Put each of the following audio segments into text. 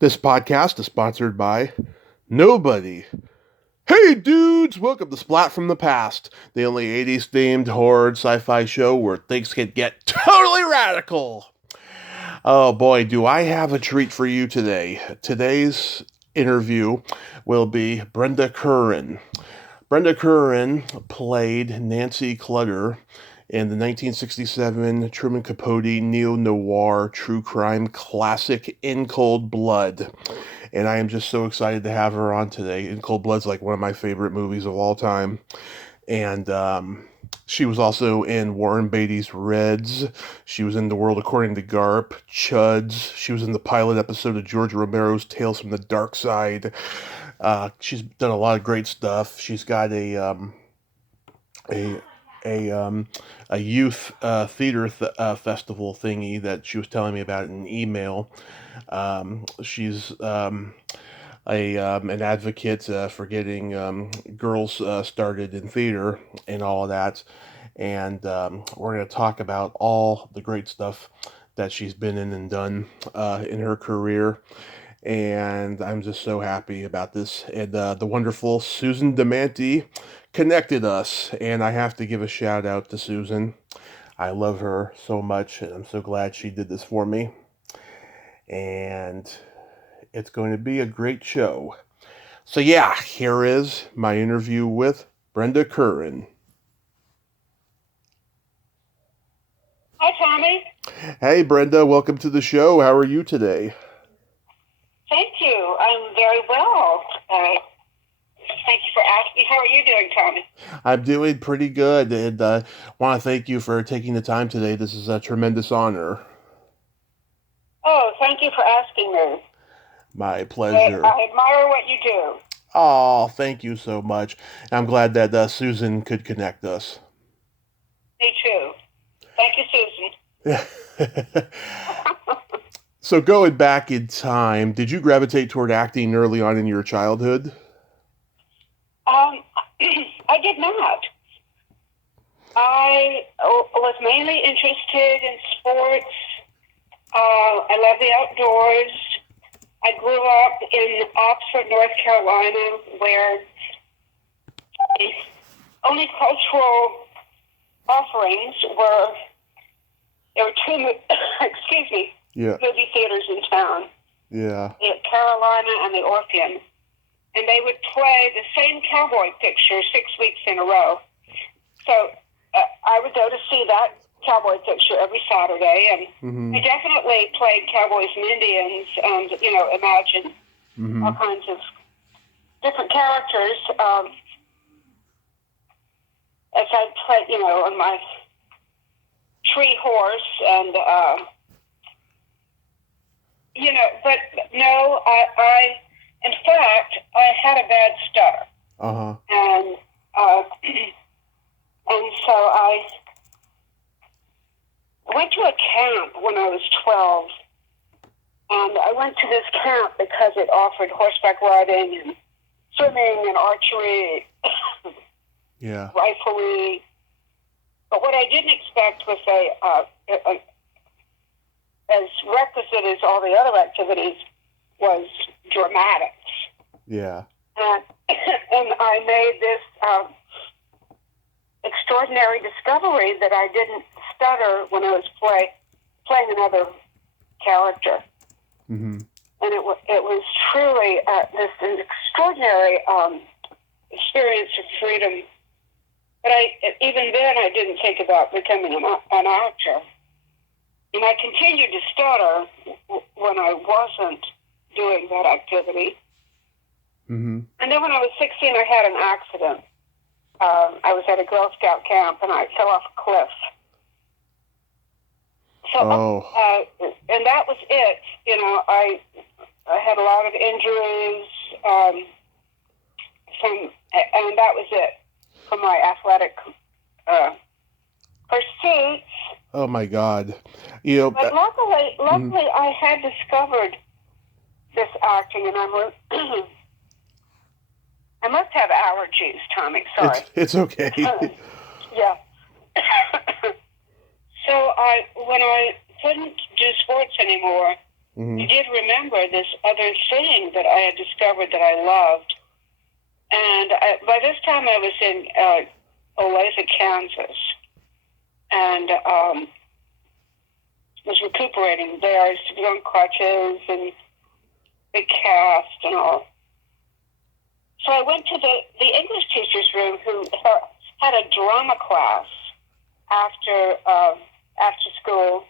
This podcast is sponsored by nobody. Hey dudes, welcome to Splat from the Past, the only 80s themed horror sci-fi show where things can get totally radical. Oh boy, do I have a treat for you today. Today's interview will be Brenda Currin. Brenda Curran played Nancy Clutter in the 1967 Truman Capote neo-noir true crime classic In Cold Blood. And I am just so excited to have her on today. In Cold Blood's like one of my favorite movies of all time. And she was also in Warren Beatty's Reds. She was in The World According to Garp, C.H.U.D's. She was in the pilot episode of George Romero's Tales from the Dark Side. She's done a lot of great stuff. She's got a a a youth theater festival thingy that she was telling me about in an email. She's an advocate for getting girls started in theater and all of that. And we're going to talk about all the great stuff that she's been in and done in her career. And I'm just so happy about this. And the wonderful Susan DeManti connected us. And I have to give a shout out to Susan. I love her so much, and I'm so glad she did this for me. And it's going to be a great show. So yeah, here is my interview with Brenda Curran. Hi, Tommy. Hey Brenda, welcome to the show. How are you today? Thank you. I'm very well. Thank you for asking. How are you doing, Tommy? I'm doing pretty good, and want to thank you for taking the time today. This is a tremendous honor. Oh, thank you for asking me. My pleasure. I admire what you do. Oh, thank you so much. I'm glad that Susan could connect us. Me too. Thank you, Susan. So going back in time, did you gravitate toward acting early on in your childhood? I did not. I was mainly interested in sports. I love the outdoors. I grew up in Oxford, North Carolina, where the only cultural offerings there were two, excuse me, movie theaters in town. Yeah. The Carolina and the Orpheum. And they would play the same cowboy picture 6 weeks in a row. So I would go to see that cowboy picture every Saturday, and we definitely played cowboys and Indians, and imagined all kinds of different characters. As I played, on my tree horse, and but no, I in fact I had a bad stutter, and and so I went to a camp when I was 12, and I went to this camp because it offered horseback riding and swimming and archery, riflery. But what I didn't expect was as requisite as all the other activities was dramatics. Yeah. And I made this extraordinary discovery that I didn't stutter when I was playing another character. And it was truly an extraordinary experience of freedom. But even then, I didn't think about becoming an actor. And I continued to stutter when I wasn't doing that activity. And then when I was 16, I had an accident. I was at a Girl Scout camp, and I fell off a cliff. So, and that was it. I had a lot of injuries, and that was it for my athletic pursuits. Oh my God! But luckily, I had discovered this acting, and I must have allergies, Tommy. Sorry. It's okay. Yeah. So when I couldn't do sports anymore, I did remember this other thing that I had discovered that I loved. And by this time I was in Olathe, Kansas, and was recuperating there. I used to be on crutches and big cast and all. So I went to the English teacher's room, who had a drama class after school.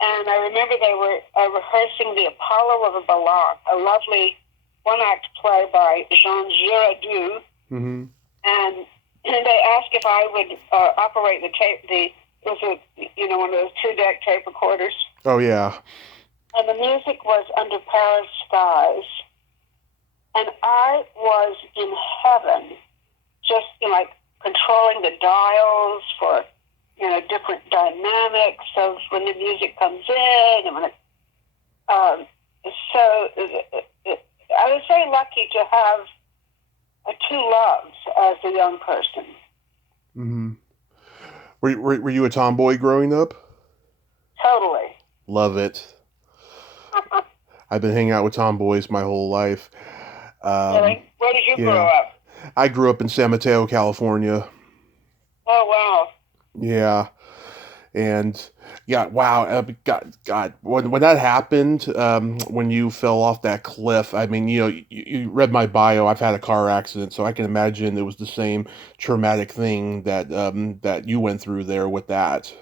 And I remember they were rehearsing The Apollo of Balak, a lovely one-act play by Jean Giraudoux. Mm-hmm. And they asked if I would operate the tape. It was one of those 2-deck tape recorders. Oh yeah. And the music was Under Paris Skies. And I was in heaven, just like controlling the dials for different dynamics of when the music comes in, and when it. So I was very lucky to have two loves as a young person. Mm-hmm. Were you a tomboy growing up? Totally. Love it. I've been hanging out with tomboys my whole life. Really? Where did you grow up? I grew up in San Mateo, California. Oh, wow. Yeah. And yeah, wow. God, when that happened, when you fell off that cliff, I mean, you read my bio. I've had a car accident, so I can imagine it was the same traumatic thing that you went through there with that.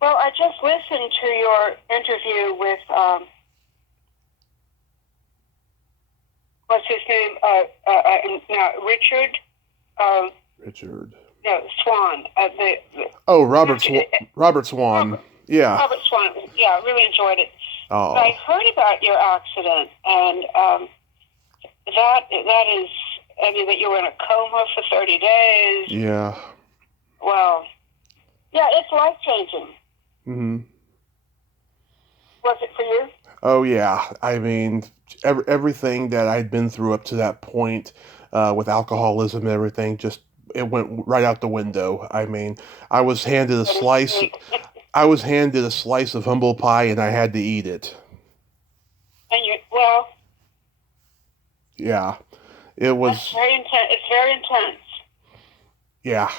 Well, I just listened to your interview with, what's his name? Richard? Richard. No, Swan. Robert Swan. Yeah. Robert Swan. Yeah, I really enjoyed it. Oh. I heard about your accident, and that is, I mean, that you were in a coma for 30 days. Yeah. Well, yeah, it's life-changing. Mm-hmm. Was it for you? Oh, yeah. I mean, everything that I'd been through up to that point with alcoholism and everything, it went right out the window. I mean, I was handed a slice. I was handed a slice of humble pie, and I had to eat it. And yeah, it was. That's very intense. It's very intense. Yeah,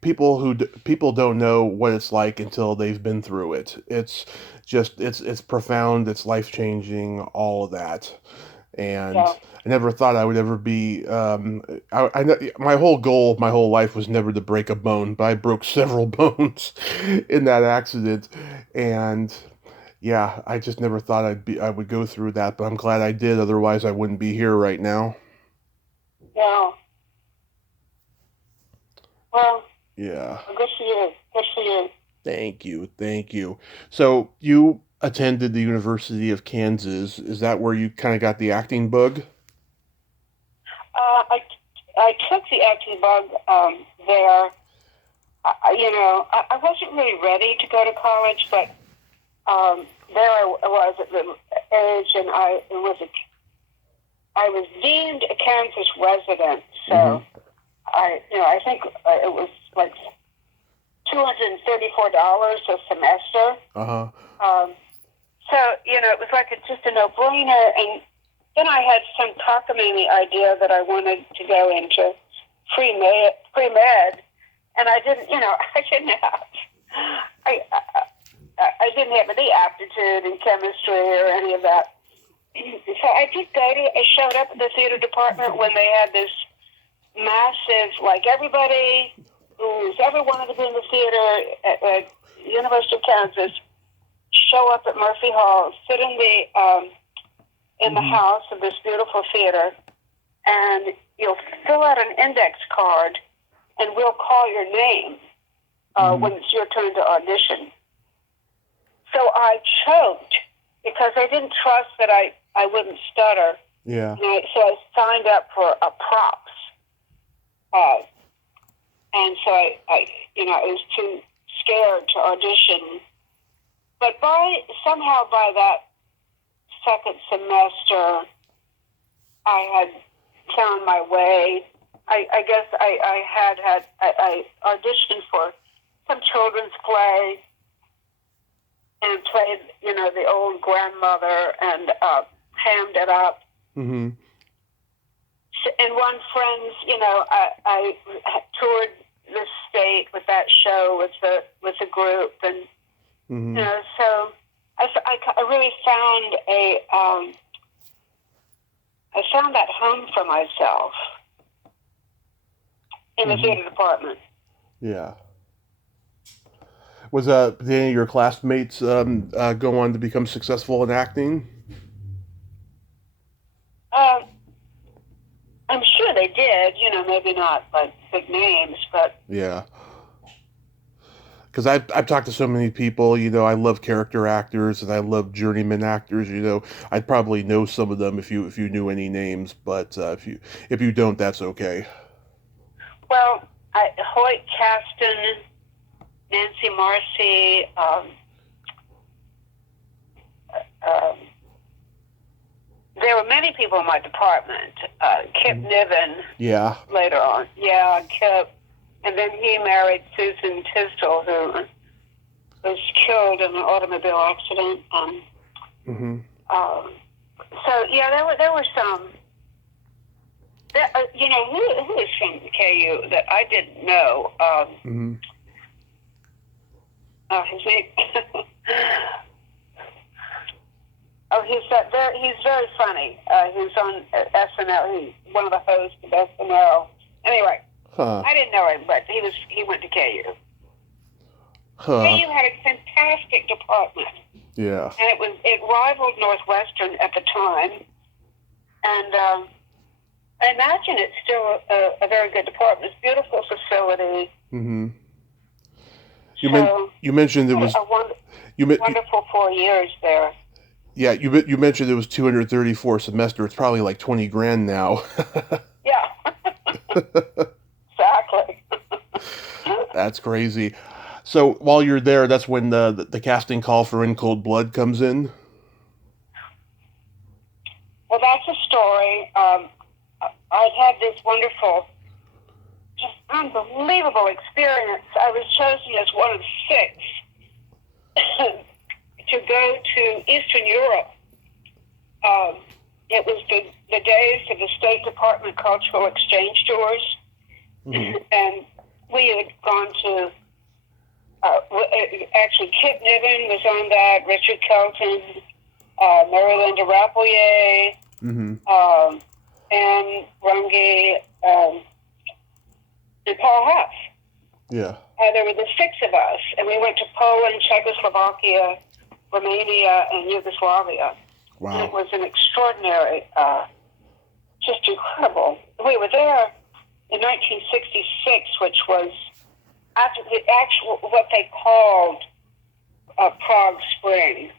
people don't know what it's like until they've been through it. It's profound. It's life changing. All of that. And I never thought I would ever be. My whole goal, my whole life was never to break a bone, but I broke several bones in that accident, and yeah, I just never thought I would go through that. But I'm glad I did. Otherwise, I wouldn't be here right now. No. Well. Yeah. Good for you. Good for you. Thank you. So you attended the University of Kansas. Is that where you kind of got the acting bug? I took the acting bug there. I wasn't really ready to go to college, but there I was at the age, and I was deemed a Kansas resident. So Mm-hmm. I think it was like $234 a semester. Uh-huh. So, it was like just a no-brainer. And then I had some cockamamie idea that I wanted to go into pre-med, and I didn't, I didn't have any aptitude in chemistry or any of that. So I showed up at the theater department when they had this massive, like everybody who's ever wanted to be in the theater at University of Kansas, show up at Murphy Hall, sit in the house of this beautiful theater, and you'll fill out an index card, and we'll call your name when it's your turn to audition. So I choked because I didn't trust that I wouldn't stutter. Yeah. So I signed up for a props. And so I was too scared to audition. But somehow by that second semester, I had found my way. I guess I auditioned for some children's play, and played, the old grandmother and hammed it up. Mm-hmm. And one friend's, I toured the state with that show with the group, and Mm-hmm. so I really found I found that home for myself in the theater department. Yeah. Was did any of your classmates go on to become successful in acting? I'm sure they did, maybe not like big names, but Yeah. Because I've talked to so many people, I love character actors and I love journeyman actors. I'd probably know some of them if you knew any names, but if you don't, that's okay. well, Hoyt Caston, Nancy Marcy, there were many people in my department. Kip Niven. Yeah. Later on, yeah, Kip, and then he married Susan Tisdall, who was killed in an automobile accident. So yeah, there were some. Who is from KU that I didn't know? His name. He's very funny. He's on SNL. He's one of the hosts of SNL. Anyway, I didn't know him, but he went to KU. KU had a fantastic department. Yeah. And it rivaled Northwestern at the time, and I imagine it's still a very good department. It's a beautiful facility. Mm-hmm. So you mentioned it was wonderful 4 years there. Yeah, you mentioned it was 234 a semester. It's probably like 20 grand now. Yeah. Exactly. That's crazy. So while you're there, that's when the casting call for In Cold Blood comes in? Well, that's a story. I had this wonderful, just unbelievable experience. I was chosen as one of 6 to go to Eastern Europe. It was the days of the State Department cultural exchange tours. Mm-hmm. And we had gone to, actually Kip Niven was on that, Richard Kelton, Mary Linda Rapelier, Anne Runge, and Paul Huff. Yeah. There were the 6 of us, and we went to Poland, Czechoslovakia, Romania, and Yugoslavia. Wow. And it was an extraordinary, just incredible. We were there in 1966, which was after the actual, what they called Prague Spring.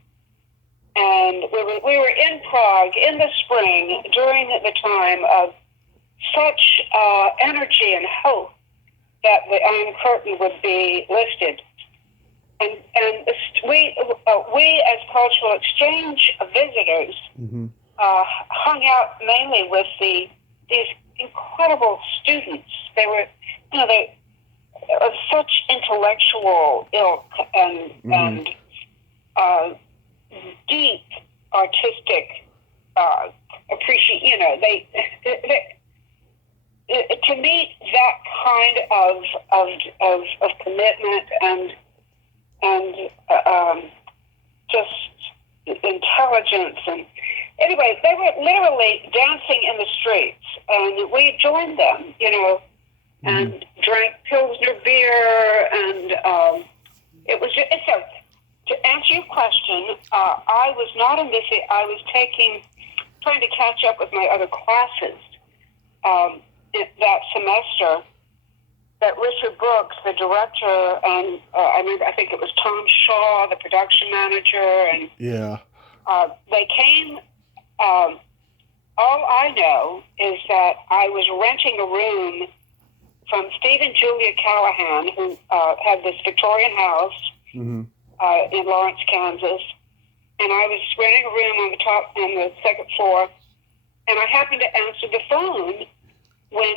And we were in Prague in the spring during the time of such energy and hope that the Iron Curtain would be lifted. And we as cultural exchange visitors hung out mainly with these incredible students. They were, they of such intellectual ilk and deep artistic appreciation. They to meet that kind of commitment and just intelligence, and anyway, they were literally dancing in the streets, and we joined them, and drank Pilsner beer, and it was just, so to answer your question, I was not in this. I was trying to catch up with my other classes that semester. That Richard Brooks, the director, and I think it was Tom Shaw, the production manager, and they came. All I know is that I was renting a room from Steve and Julia Callahan, who had this Victorian house in Lawrence, Kansas, and I was renting a room on the second floor, and I happened to answer the phone when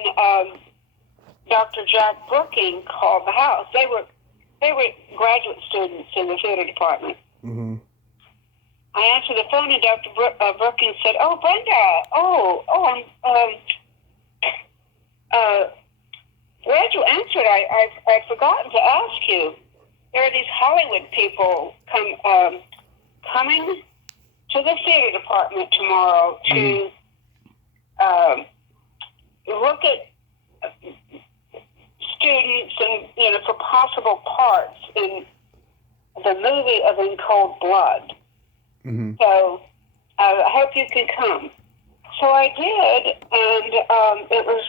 Dr. Jack Brooking called the house. They were graduate students in the theater department, Mm-hmm. I answered the phone, and Dr. Brookings said, "Oh, Brenda, I'm glad you answered. I've forgotten to ask you. There are these Hollywood people coming to the theater department tomorrow to look at students and for possible parts in the movie of In Cold Blood. Mm-hmm. So I hope you can come." So I did, and it was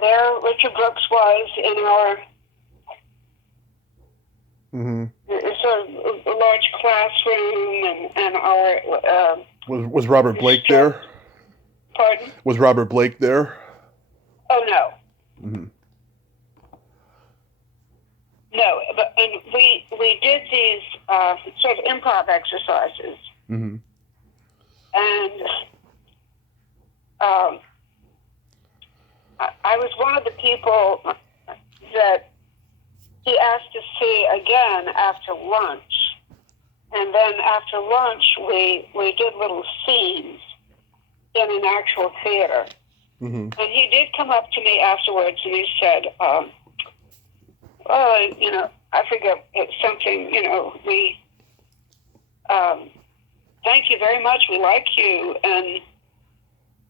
there Richard Brooks was in our sort of a large classroom, and our was Robert Blake there? Pardon? Was Robert Blake there? Oh no. Mm-hmm. No, and we did these sort of improv exercises, and I was one of the people that he asked to see again after lunch, and then after lunch we did little scenes in an actual theater, and he did come up to me afterwards and he said, I forget, it's something, we, thank you very much, we like you, and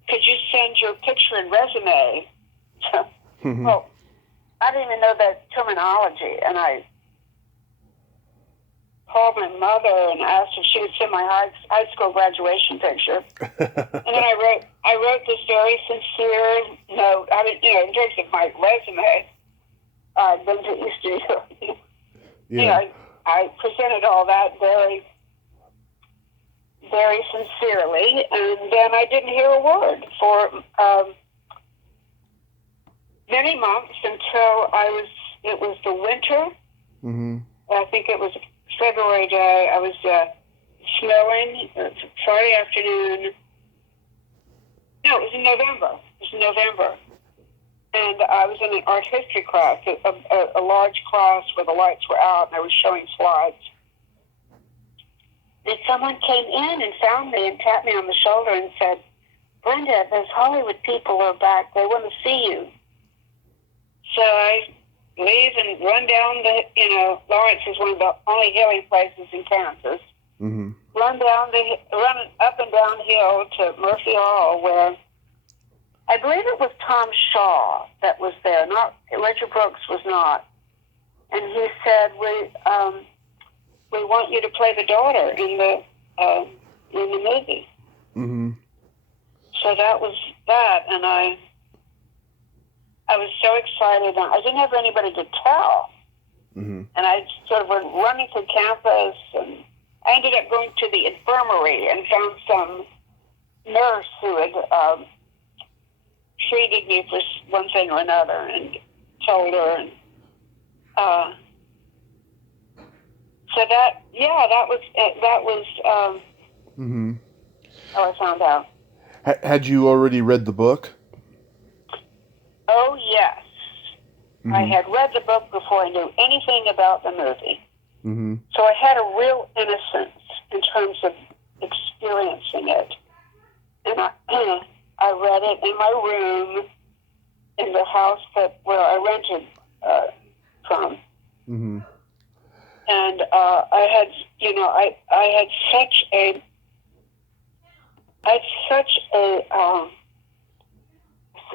could you send your picture and resume? Well, I didn't even know that terminology, and I called my mother and asked if she would send my high school graduation picture. And then I wrote this very sincere note. I mean, in terms of my resume, I've been to Eastern Europe. Yeah. I presented all that very, very sincerely, and then I didn't hear a word for many months until it was the winter. I think it was a February day. I was snowing, Friday afternoon. No, it was in November. And I was in an art history class, a large class where the lights were out, and I was showing slides. And someone came in and found me and tapped me on the shoulder and said, "Brenda, those Hollywood people are back. They want to see you." So I leave and run down Lawrence is one of the only hilly places in Kansas. Run up and down hill to Murphy Hall, where I believe it was Tom Shaw that was there. Not Richard Brooks was not. And he said, "We want you to play the daughter in the movie." So that was that, and I was so excited. I didn't have anybody to tell, and I sort of went running through campus, and I ended up going to the infirmary and found some nurse who had treated me for one thing or another, and told her, and so that was how I found out. Had you already read the book? Oh yes, I had read the book before I knew anything about the movie. So I had a real innocence in terms of experiencing it, and I read it in my room in the house where I rented from. And I had such a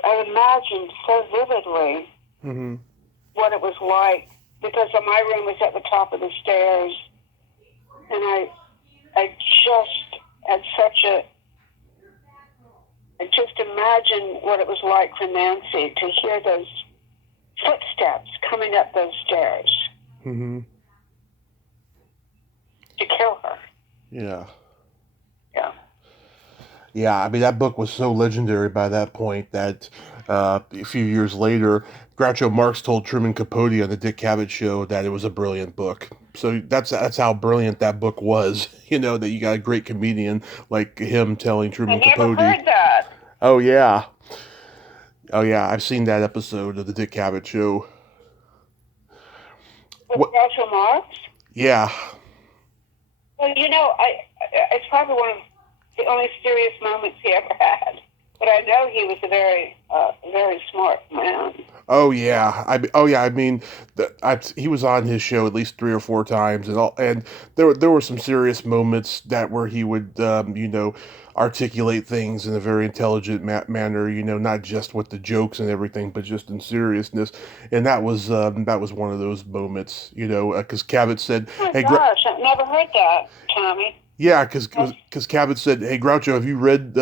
I imagined so vividly what it was like, because my room was at the top of the stairs, and I just imagined what it was like for Nancy to hear those footsteps coming up those stairs to kill her. Yeah. Yeah. Yeah, I mean, that book was so legendary by that point that a few years later, Groucho Marx told Truman Capote on the Dick Cavett show that it was a brilliant book. So that's how brilliant that book was, that you got a great comedian like him telling Truman Capote. I never heard that. Oh, yeah. I've seen that episode of the Dick Cavett show. What? Groucho Marx? Yeah. Well, it's probably one of the only serious moments he ever had. But I know he was a very smart man. Oh yeah, I mean, he was on his show at least 3 or 4 times, and there were some serious moments that where he would articulate things in a very intelligent manner, not just with the jokes and everything, but just in seriousness, and that was one of those moments, because Cabot said, Oh my "Hey, gosh, I've never heard that, Tommy. yeah, because Cabot said, "Hey Groucho, have you read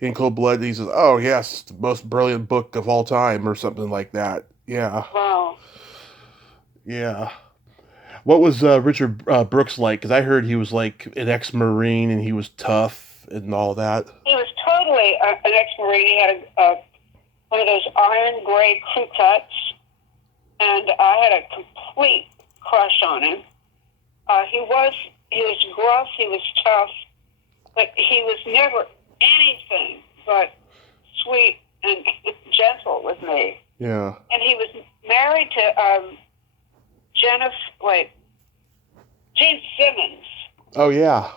In Cold Blood?" And he says, "Oh yes, it's the most brilliant book of all time," or something like that. Yeah, Wow. yeah. What was Richard Brooks like? Because I heard he was like an ex-Marine and he was tough and all that. He was totally an ex-Marine. He had one of those iron gray crew cuts, and I had a complete crush on him. He was gruff, he was tough, but he was never anything but sweet and gentle with me. Yeah. And he was married to Gene Simmons. Oh yeah.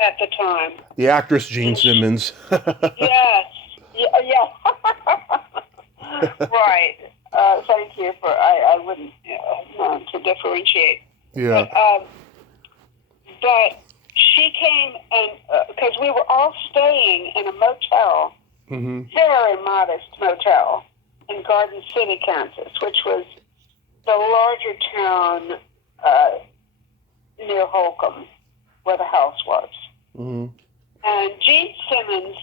At the time. The actress Gene Simmons. Yes. Yeah. Right. Thank you for. I wouldn't know to differentiate. Yeah. But she came and because we were all staying in a motel, very modest motel in Garden City, Kansas, which was the larger town near Holcomb, where the house was. Mm-hmm. And Gene Simmons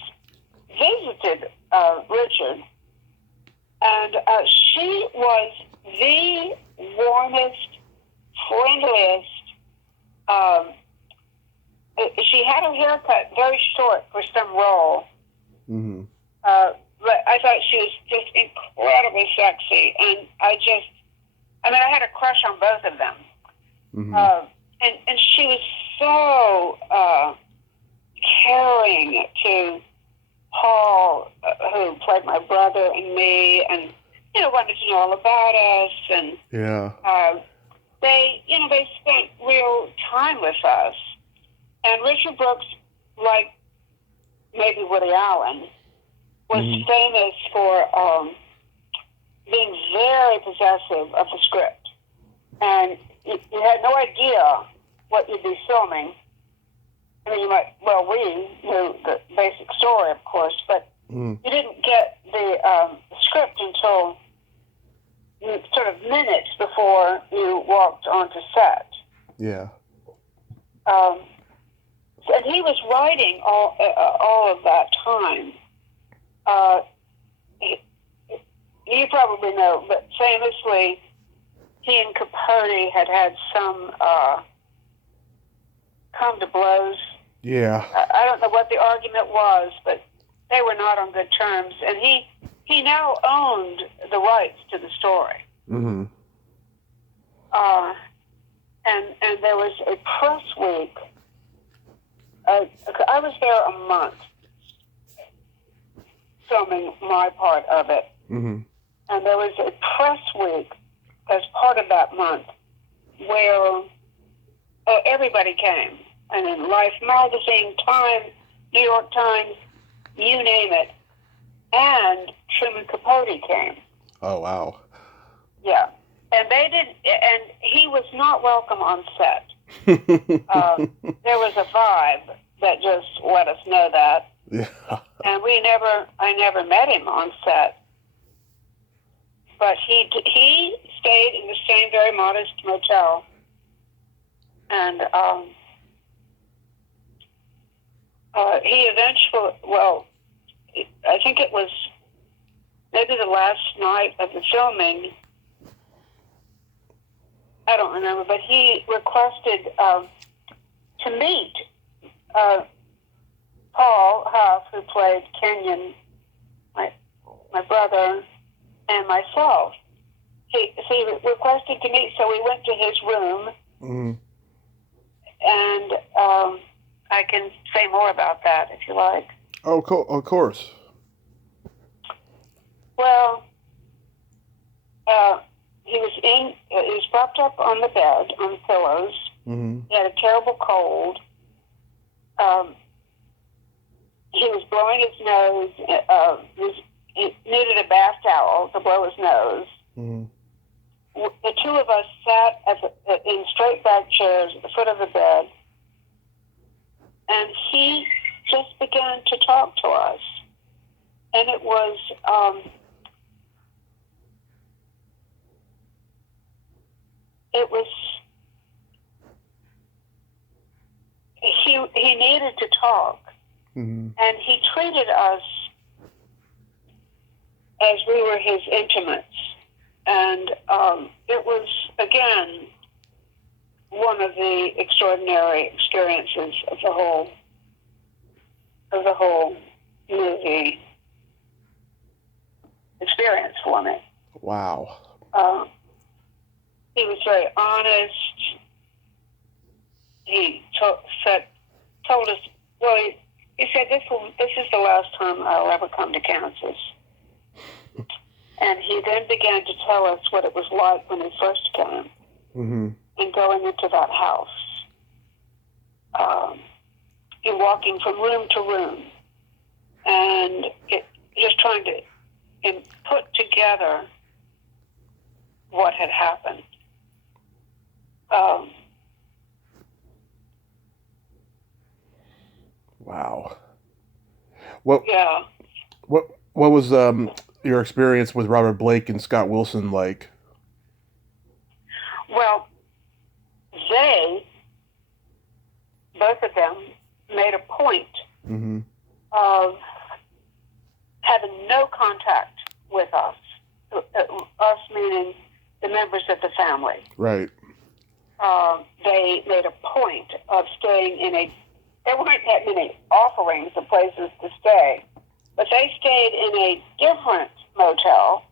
visited Richard, and she was the warmest, friendliest. She had her hair cut very short for some role. Mm-hmm. But I thought she was just incredibly sexy, and I had a crush on both of them. Mm-hmm. And she was so caring to Paul, who played my brother and me, and wanted to know all about us, and they spent real time with us. And Richard Brooks, like maybe Woody Allen, was famous for being very possessive of the script, and you had no idea what you'd be filming. I mean, we knew the basic story, of course, but you didn't get the script until sort of minutes before you walked onto set. Yeah. And he was writing all of that time. You probably know, but famously, he and Capote had some come to blows. Yeah. I don't know what the argument was, but they were not on good terms. And he now owned the rights to the story. Mm-hmm. And there was a press week. I was there a month filming my part of it. Mm-hmm. And there was a press week as part of that month where everybody came. And in Life magazine, Time, New York Times, you name it. And Truman Capote came. Oh, wow. Yeah. And and he was not welcome on set. There was a vibe that just let us know that. Yeah. And I never met him on set. But he stayed in the same very modest motel. And he eventually, I think it was maybe the last night of the filming, I don't remember, but he requested to meet Paul Huff, who played Kenyon, my brother, and myself. He requested to meet, so we went to his room, and I can say more about that if you like. Oh, of course. Well, he was propped up on the bed on pillows. Mm-hmm. He had a terrible cold. He was blowing his nose. He needed a bath towel to blow his nose. Mm-hmm. The two of us sat in straight back chairs at the foot of the bed, and he just began to talk to us. And it was he needed to talk. Mm-hmm. And he treated us as we were his intimates. And it was, again, one of the extraordinary experiences of the whole movie experience for me. Wow. He was very honest. He told us, well, he said, this is the last time I'll ever come to Kansas. And he then began to tell us what it was like when he first came, Mm-hmm. and going into that house, and walking from room to room, and just trying to put together what had happened. Wow. What Yeah. what was your experience with Robert Blake and Scott Wilson like? Well, both of them, made a point Mm-hmm. of having no contact with us. Us meaning the members of the family. Right. They made a point of staying there weren't that many offerings of places to stay, but they stayed in a different motel.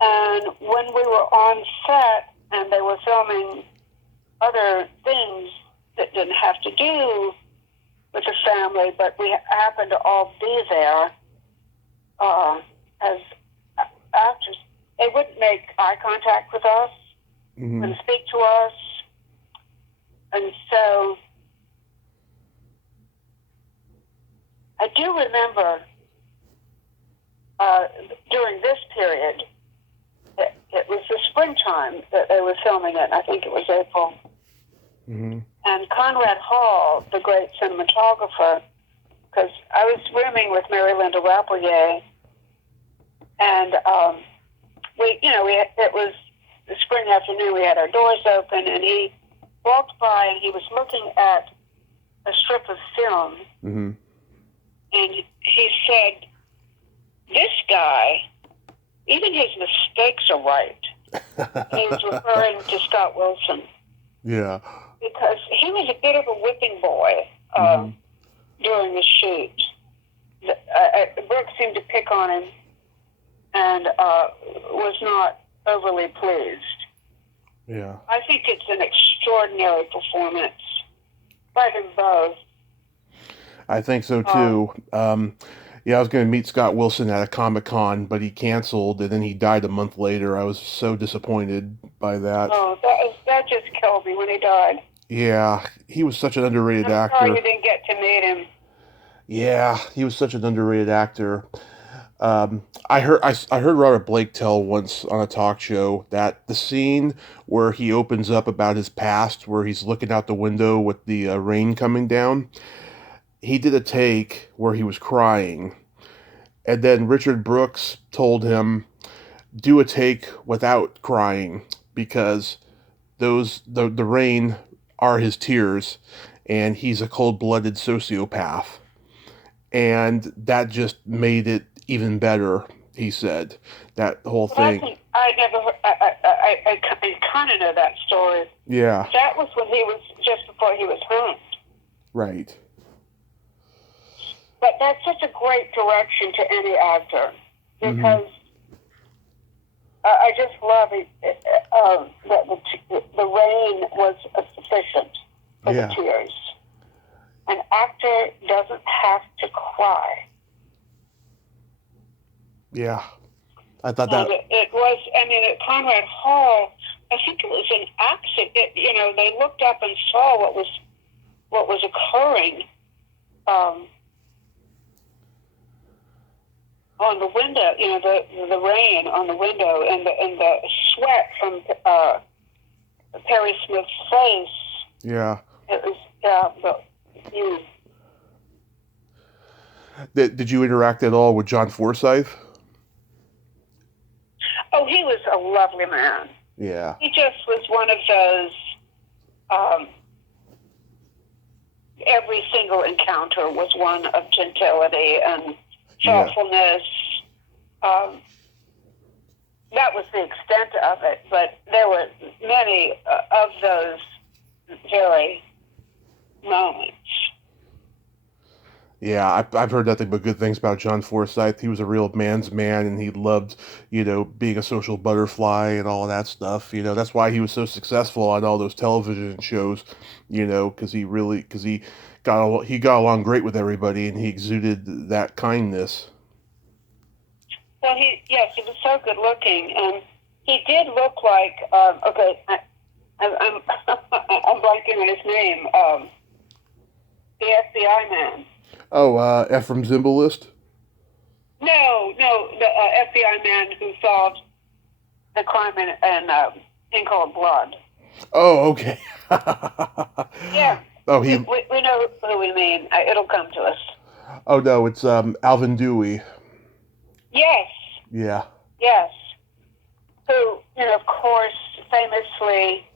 And when we were on set and they were filming other things that didn't have to do with the family, but we happened to all be there as actors, they wouldn't make eye contact with us, Mm-hmm. wouldn't speak to us. And so I do remember during this period, it was the springtime that they were filming it. I think it was April. Mm-hmm. And Conrad Hall, the great cinematographer, because I was rooming with Mary Linda Rapelier, and it was the spring afternoon. We had our doors open, and he walked by, and he was looking at a strip of film, Mm-hmm. and he said, "This guy, even his mistakes are right." And he was referring to Scott Wilson. Yeah. Because he was a bit of a whipping boy during the shoot. Brooke seemed to pick on him and was not overly pleased. Yeah. I think it's an extraordinary performance by them both. I think so too. Yeah, I was going to meet Scott Wilson at a Comic-Con, but he canceled, and then he died a month later. I was so disappointed by that. Oh, that just killed me when he died. Yeah, he was such an underrated I'm actor. sorry you didn't get to meet him. Yeah, he was such an underrated actor. I heard Robert Blake tell once on a talk show that the scene where he opens up about his past, where he's looking out the window with the rain coming down, he did a take where he was crying, and then Richard Brooks told him, do a take without crying, because the rain are his tears, and he's a cold-blooded sociopath. And that just made it even better, he said. That whole thing. I never heard, I kind of know that story. Yeah. That was when he was, just before he was hung. Right. But that's such a great direction to any actor, because I just love it, that the rain was sufficient for the tears. An actor doesn't have to cry. Yeah. I thought And that it was, I mean, at Conrad Hall, I think it was an accident. They looked up and saw what was occurring on the window. The rain on the window and the sweat from Perry Smith's face. yeah. It was Did you interact at all with John Forsythe? Oh, he was a lovely man. Yeah. He just was one of those. Every single encounter was one of gentility and thoughtfulness. Yeah. That was the extent of it, but there were many of those very moments. Yeah, I've heard nothing but good things about John Forsythe. He was a real man's man, and he loved, being a social butterfly and all of that stuff. That's why he was so successful on all those television shows. Because he got along great with everybody, and he exuded that kindness. Well, he was so good looking, and he did look like I'm blanking on his name. The FBI man. Oh, Ephraim Zimbalist? No, the FBI man who solved the crime in Cold Blood. Oh, okay. Yeah. Oh, we know who we mean. It'll come to us. Oh no, it's Alvin Dewey. Yes. Yeah. Yes. Who, of course, famously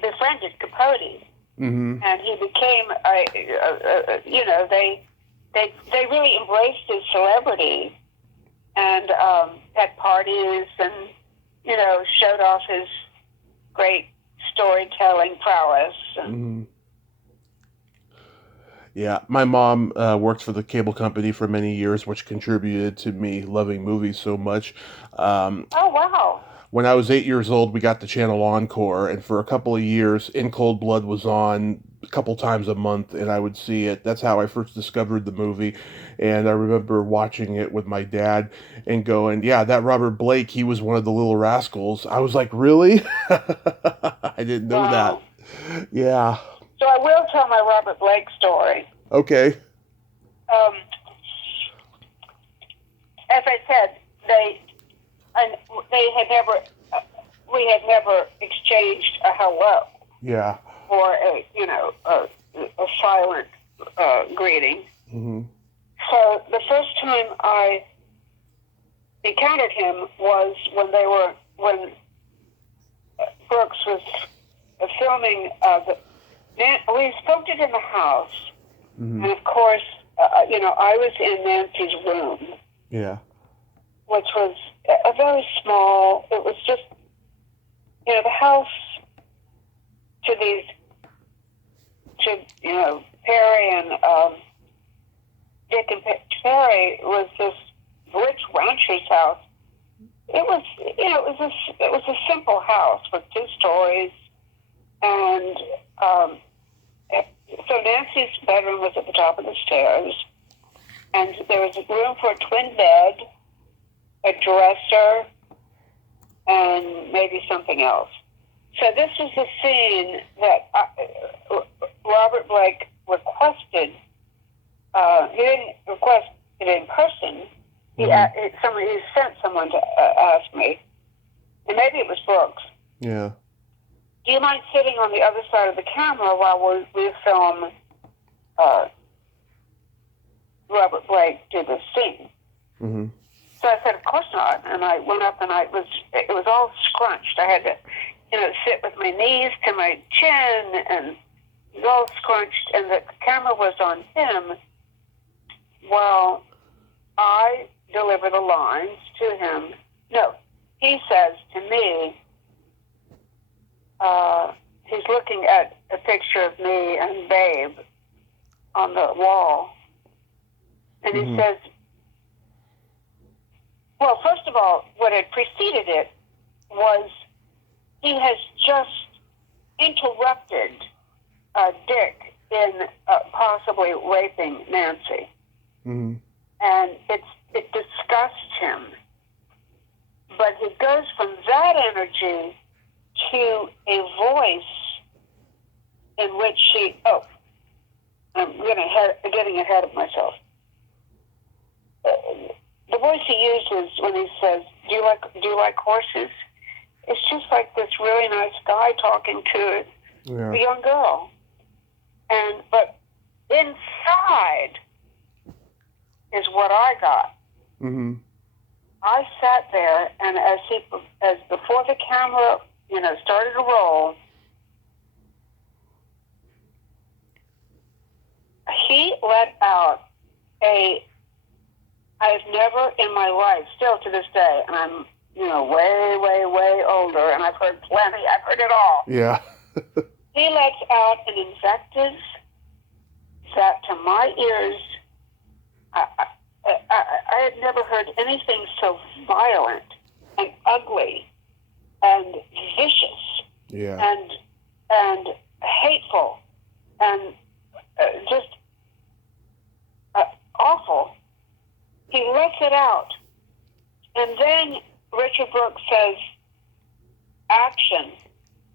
befriended Capote. Mm-hmm. And he became, they really embraced his celebrity and had parties and, showed off his great storytelling prowess. Mm-hmm. Yeah, my mom worked for the cable company for many years, which contributed to me loving movies so much. Oh, wow. When I was 8 years old, we got the channel Encore, and for a couple of years, In Cold Blood was on a couple times a month, and I would see it. That's how I first discovered the movie, and I remember watching it with my dad and going, yeah, that Robert Blake, he was one of the Little Rascals. I was like, really? I didn't know that. Yeah. So I will tell my Robert Blake story. Okay. As I said, we had never exchanged a hello. Yeah. Or a silent greeting. Mm-hmm. So the first time I encountered him was when Brooks was filming we filmed it in the house, and of course, I was in Nancy's room. Yeah. Which was a very small. It was just, the house Perry and Dick and Perry was this rich rancher's house. It was a simple house with 2 stories, and so Nancy's bedroom was at the top of the stairs, and there was room for a twin bed, a dresser, and maybe something else. So this was a scene that Robert Blake requested. He didn't request it in person. He sent someone to ask me, and maybe it was Brooks. Yeah. Do you mind sitting on the other side of the camera while we film Robert Blake do the scene? Mm-hmm. So I said, of course not. And I went up, and it was all scrunched. I had to, sit with my knees to my chin, and it was all scrunched, and the camera was on him. Well, I deliver the lines to him. No, he says to me, he's looking at a picture of me and Babe on the wall, and he says, well, first of all, what had preceded it was he has just interrupted Dick in possibly raping Nancy. Mm-hmm. And it disgusts him. but it goes from that energy to a voice in which I'm getting ahead of myself. The voice he uses when he says, "Do you like horses?" It's just like this really nice guy talking to a young girl, but inside is what I got. Mm-hmm. I sat there, and as before the camera, started to roll, he let out I've never in my life, still to this day, and I'm, way, way, way older, and I've heard plenty, I've heard it all. Yeah. He lets out an invective that to my ears, I had never heard anything so violent and ugly and vicious and hateful and just awful. He lets it out. And then Richard Brooks says, "Action."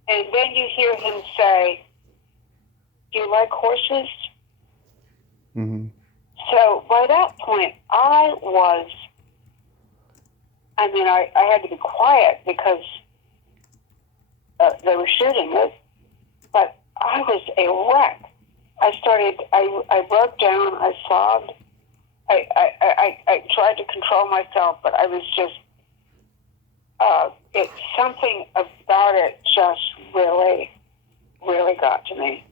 And then you hear him say, "Do you like horses?" Mm-hmm. So by that point, I had to be quiet because they were shooting it, but I was a wreck. I broke down, I sobbed, I tried to control myself, but I was just, something about it just really, really got to me.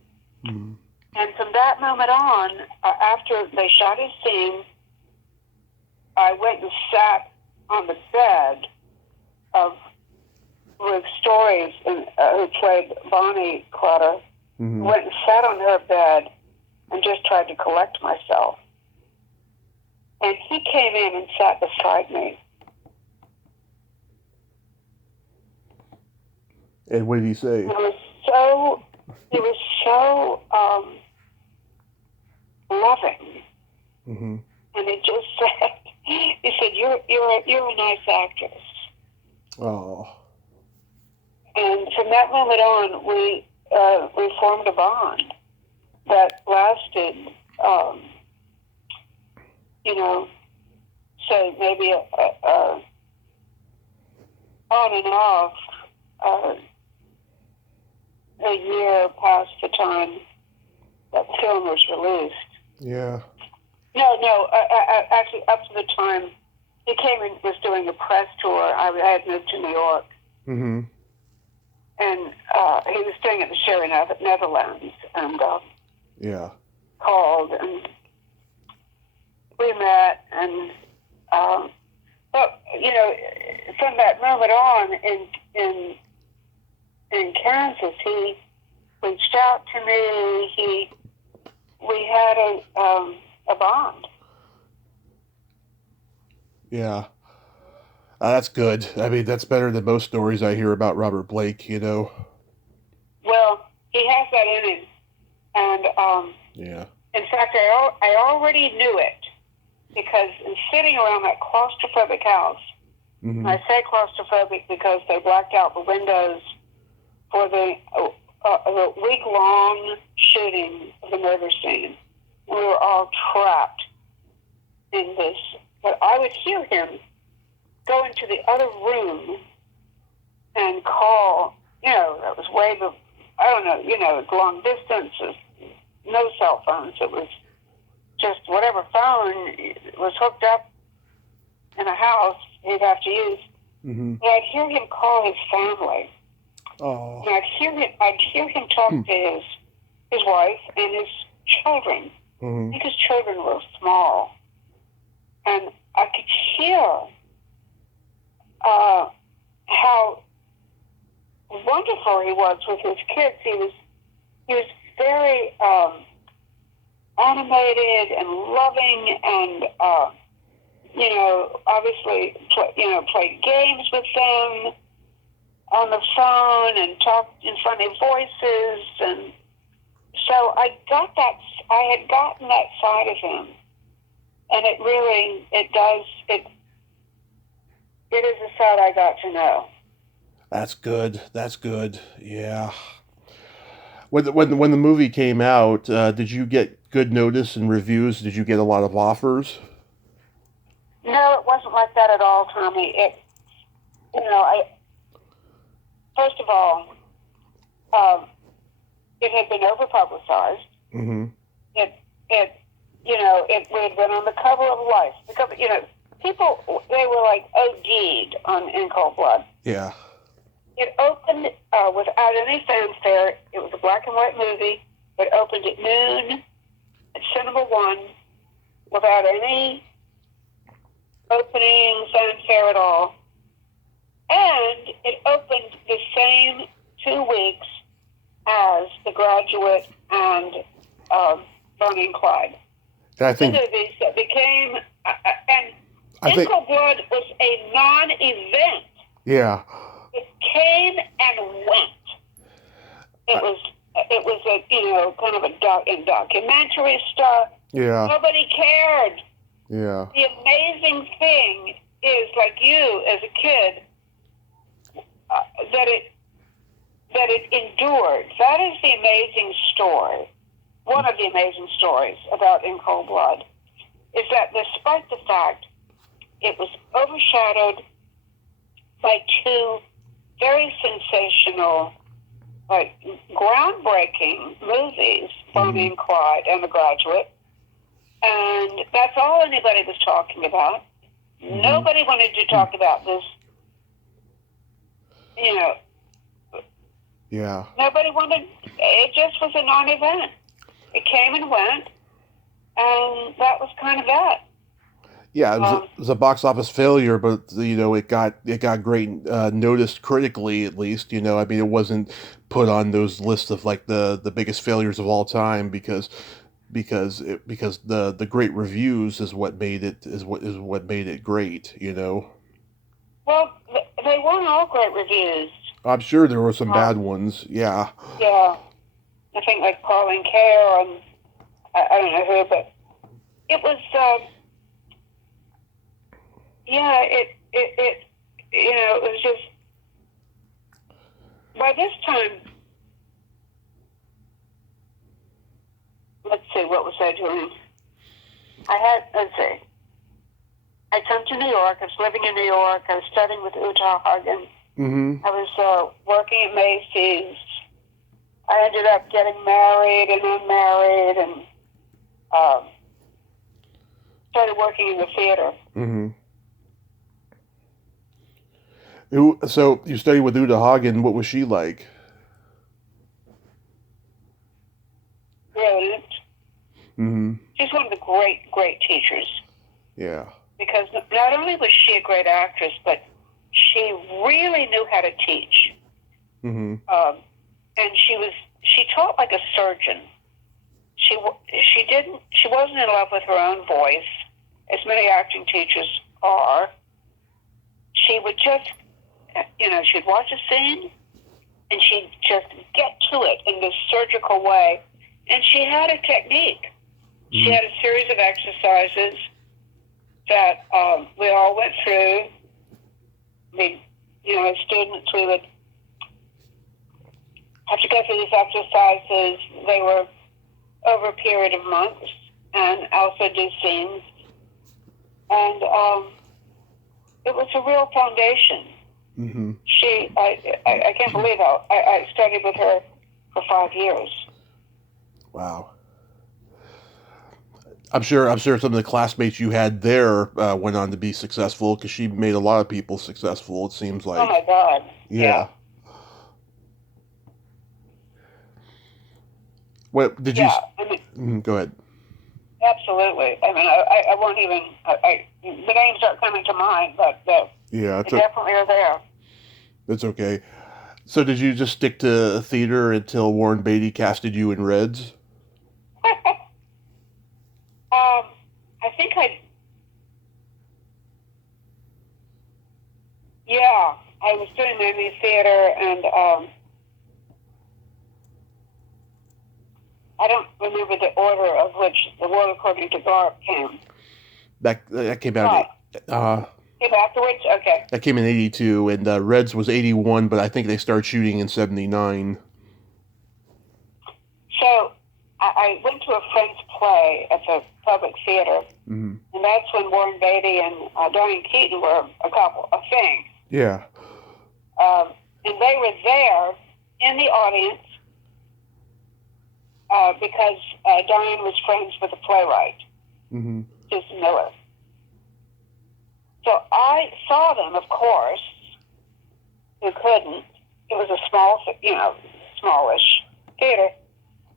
Mm-hmm. And from that moment on, after they shot his scene, I went and sat on the bed of Ruth Stories, who played Bonnie Clutter. Mm-hmm. Went and sat on her bed and just tried to collect myself. And he came in and sat beside me. And what did he say? He was so loving. Mm-hmm. And he just said, he said, "You're a nice actress." Oh. And from that moment on, we formed a bond that lasted, say maybe on and off a year past the time that film was released. Yeah. No, actually up to the time he came and was doing a press tour. I had moved to New York. Mm-hmm. And he was staying at the Sherry Netherlands, and called, and we met, and but from that moment on in Kansas, he reached out to me. We had a bond. Yeah. That's good. I mean, that's better than most stories I hear about Robert Blake, Well, he has that in him. And, in fact, I already knew it, because in sitting around that claustrophobic house, mm-hmm. and I say claustrophobic because they blacked out the windows for the week-long shooting of the murder scene. And we were all trapped in this. But I would hear him go into the other room and call, that was way long distances, no cell phones. It was just whatever phone was hooked up in a house he'd have to use. Mm-hmm. And I'd hear him call his family. Oh. And I'd hear him talk to his wife and his children. Mm-hmm. I think his children were small. And I could hear how wonderful he was with his kids. He was very animated and loving, and obviously played games with them on the phone and talked in funny voices. And so I had gotten that side of him, and it it is a side I got to know. That's good. That's good. Yeah. When the movie came out, did you get good notice and reviews? Did you get a lot of offers? No, it wasn't like that at all, Tommy. First of all, it had been over-publicized. Mm-hmm. It it had been on the cover of Life. People, they were like OD'd on In Cold Blood. Yeah. It opened without any fanfare. It was a black and white movie. It opened at noon at Cinema One without any opening fanfare at all. And it opened the same 2 weeks as The Graduate and Bonnie and Clyde. I think These that became, In Cold Blood was a non-event. Yeah. It came and went. It was a kind of a documentary stuff. Yeah. Nobody cared. Yeah. The amazing thing is, like you as a kid, that it endured. That is the amazing story. One of the amazing stories about In Cold Blood is that despite the fact it was overshadowed by two very sensational, like groundbreaking movies, Bonnie and Clyde and The Graduate, and that's all anybody was talking about. Mm-hmm. Nobody wanted to talk about this, Yeah. Nobody wanted, it just was a non-event. It came and went, and that was kind of that. Yeah, it was a box office failure, but it got great noticed critically, at least. I mean, it wasn't put on those lists of like the biggest failures of all time because the great reviews is what made it great. Well, they weren't all great reviews. I'm sure there were some bad ones. Yeah. Yeah, I think like Pauline Kael and I don't know who, but it was. It was just, by this time, let's see, what was I doing? I come to New York. I was living in New York. I was studying with Uta Hagen. Mm-hmm. I was working at Macy's. I ended up getting married and unmarried and started working in the theater. Mm-hmm. So you studied with Uta Hagen. What was she like? Brilliant. Mm-hmm. She's one of the great, great teachers. Yeah. Because not only was she a great actress, but she really knew how to teach. Mm-hmm. And she taught like a surgeon. She wasn't in love with her own voice, as many acting teachers are. She would just, she'd watch a scene, and she'd just get to it in this surgical way. And she had a technique. Mm-hmm. She had a series of exercises that we all went through. As students, we would have to go through these exercises. They were over a period of months, and also do scenes. And it was a real foundation. Mm-hmm. I can't believe how I studied with her for 5 years. Wow. I'm sure some of the classmates you had there went on to be successful because she made a lot of people successful, it seems like. Oh, my God. Yeah. What did you... go ahead. Absolutely. I mean, I won't even... the names aren't coming to mind, but yeah, they definitely are there. That's okay. So did you just stick to theater until Warren Beatty casted you in Reds? I think I was doing Miami Theater, and I don't remember the order of which The World According to Garp came. That came out. Came afterwards? Okay. That came in 82, and Reds was 81, but I think they started shooting in 79. So I went to a friend's play at the Public Theater, and that's when Warren Beatty and Diane Keaton were a thing. Yeah. And they were there in the audience because Diane was friends with the playwright, Susan Miller. So I saw them, of course. Who couldn't? It was a smallish theater,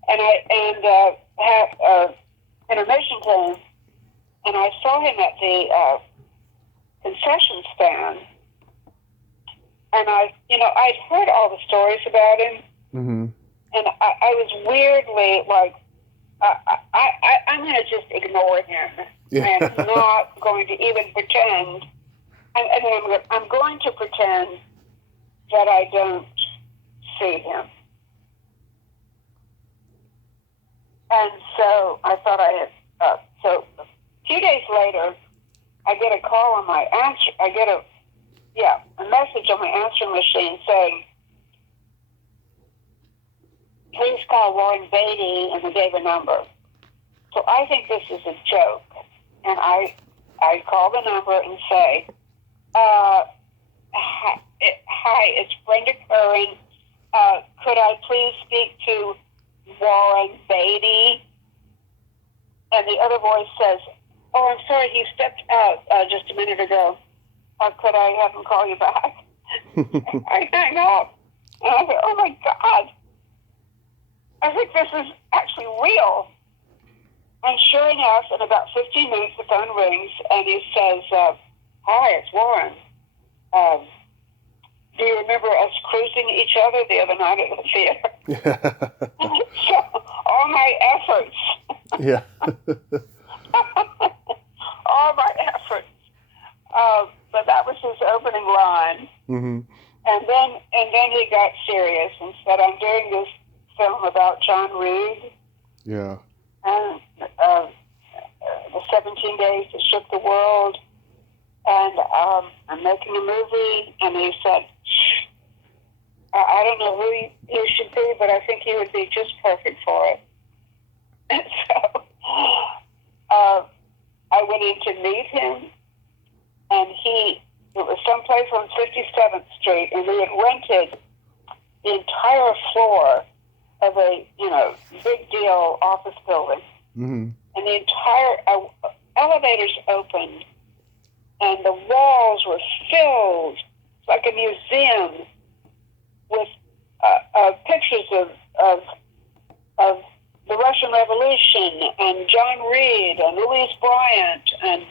and had intermission came, and I saw him at the concession stand, and I'd heard all the stories about him, and I was weirdly like, I'm going to just ignore him. I'm not going to even pretend. I'm going to pretend that I don't see him. And so I thought I had. So a few days later, I get a call on my answer. I get a message on my answering machine saying, "Please call Warren Beatty," and they gave a number. So I think this is a joke. And I call the number and say, hi, it's Brenda Currin. Could I please speak to Warren Beatty? And the other voice says, "Oh, I'm sorry, he stepped out just a minute ago. Could I have him call you back?" I hang up. And I said, "Oh my God. I think this is actually real." And sure enough, in about 15 minutes, the phone rings, and he says, "Hi, it's Warren. Do you remember us cruising each other the other night at the theater?" So, all my efforts. Yeah. All my efforts. But that was his opening line. And then he got serious and said, "I'm doing this film about John Reed. Yeah. And the 17 Days That Shook the World. And I'm making a movie." And he said, "I don't know who you should be, but I think he would be just perfect for it." And so I went in to meet him, and it was someplace on 57th Street, and we had rented the entire floor of a, big deal office building. And the entire elevators opened, and the walls were filled like a museum with pictures of the Russian Revolution and John Reed and Louise Bryant. And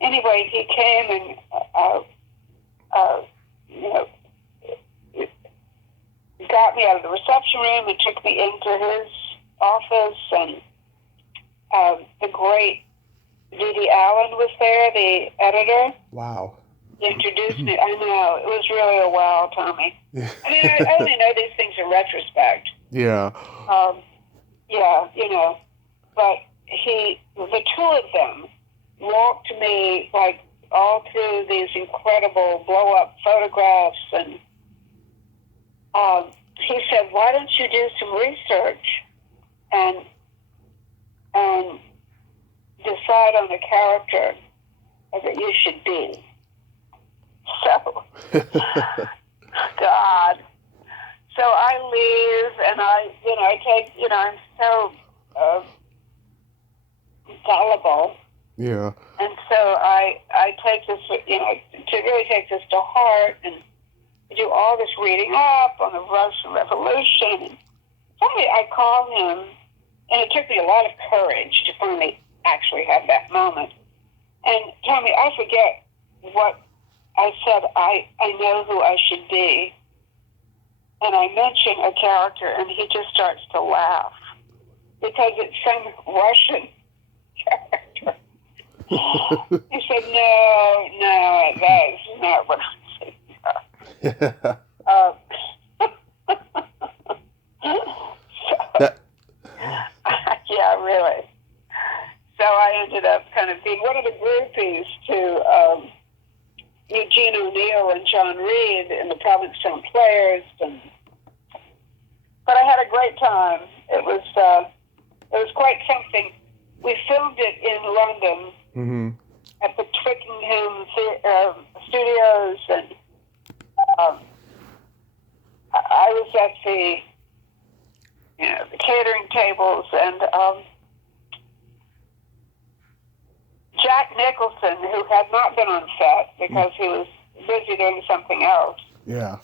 anyway, he came and got me out of the reception room and took me into his office, and the great D.D. Allen was there, the editor. Wow. He introduced me. I know. It was really a wow, Tommy. I mean, I only know these things in retrospect. Yeah. But the two of them walked me like all through these incredible blow-up photographs, and he said, "Why don't you do some research and decide on a character that you should be?" So, God. So I leave, and I take, I'm so gullible. Yeah. And so I take this, to really take this to heart and do all this reading up on the Russian Revolution. And finally, I call him, and it took me a lot of courage to finally actually have that moment. And Tommy, I forget what I said. I know who I should be. And I mention a character, and he just starts to laugh because it's some Russian character. He said, no, that's not what I'm saying. Yeah, really. So I ended up kind of being one of the groupies to Eugene O'Neill and John Reed in the Provincetown Players, but I had a great time. It was quite something. We filmed it in London at the Twickenham Studios, and I was at the catering tables, and Jack Nicholson, who had not been on set because he was busy doing something else. Yeah.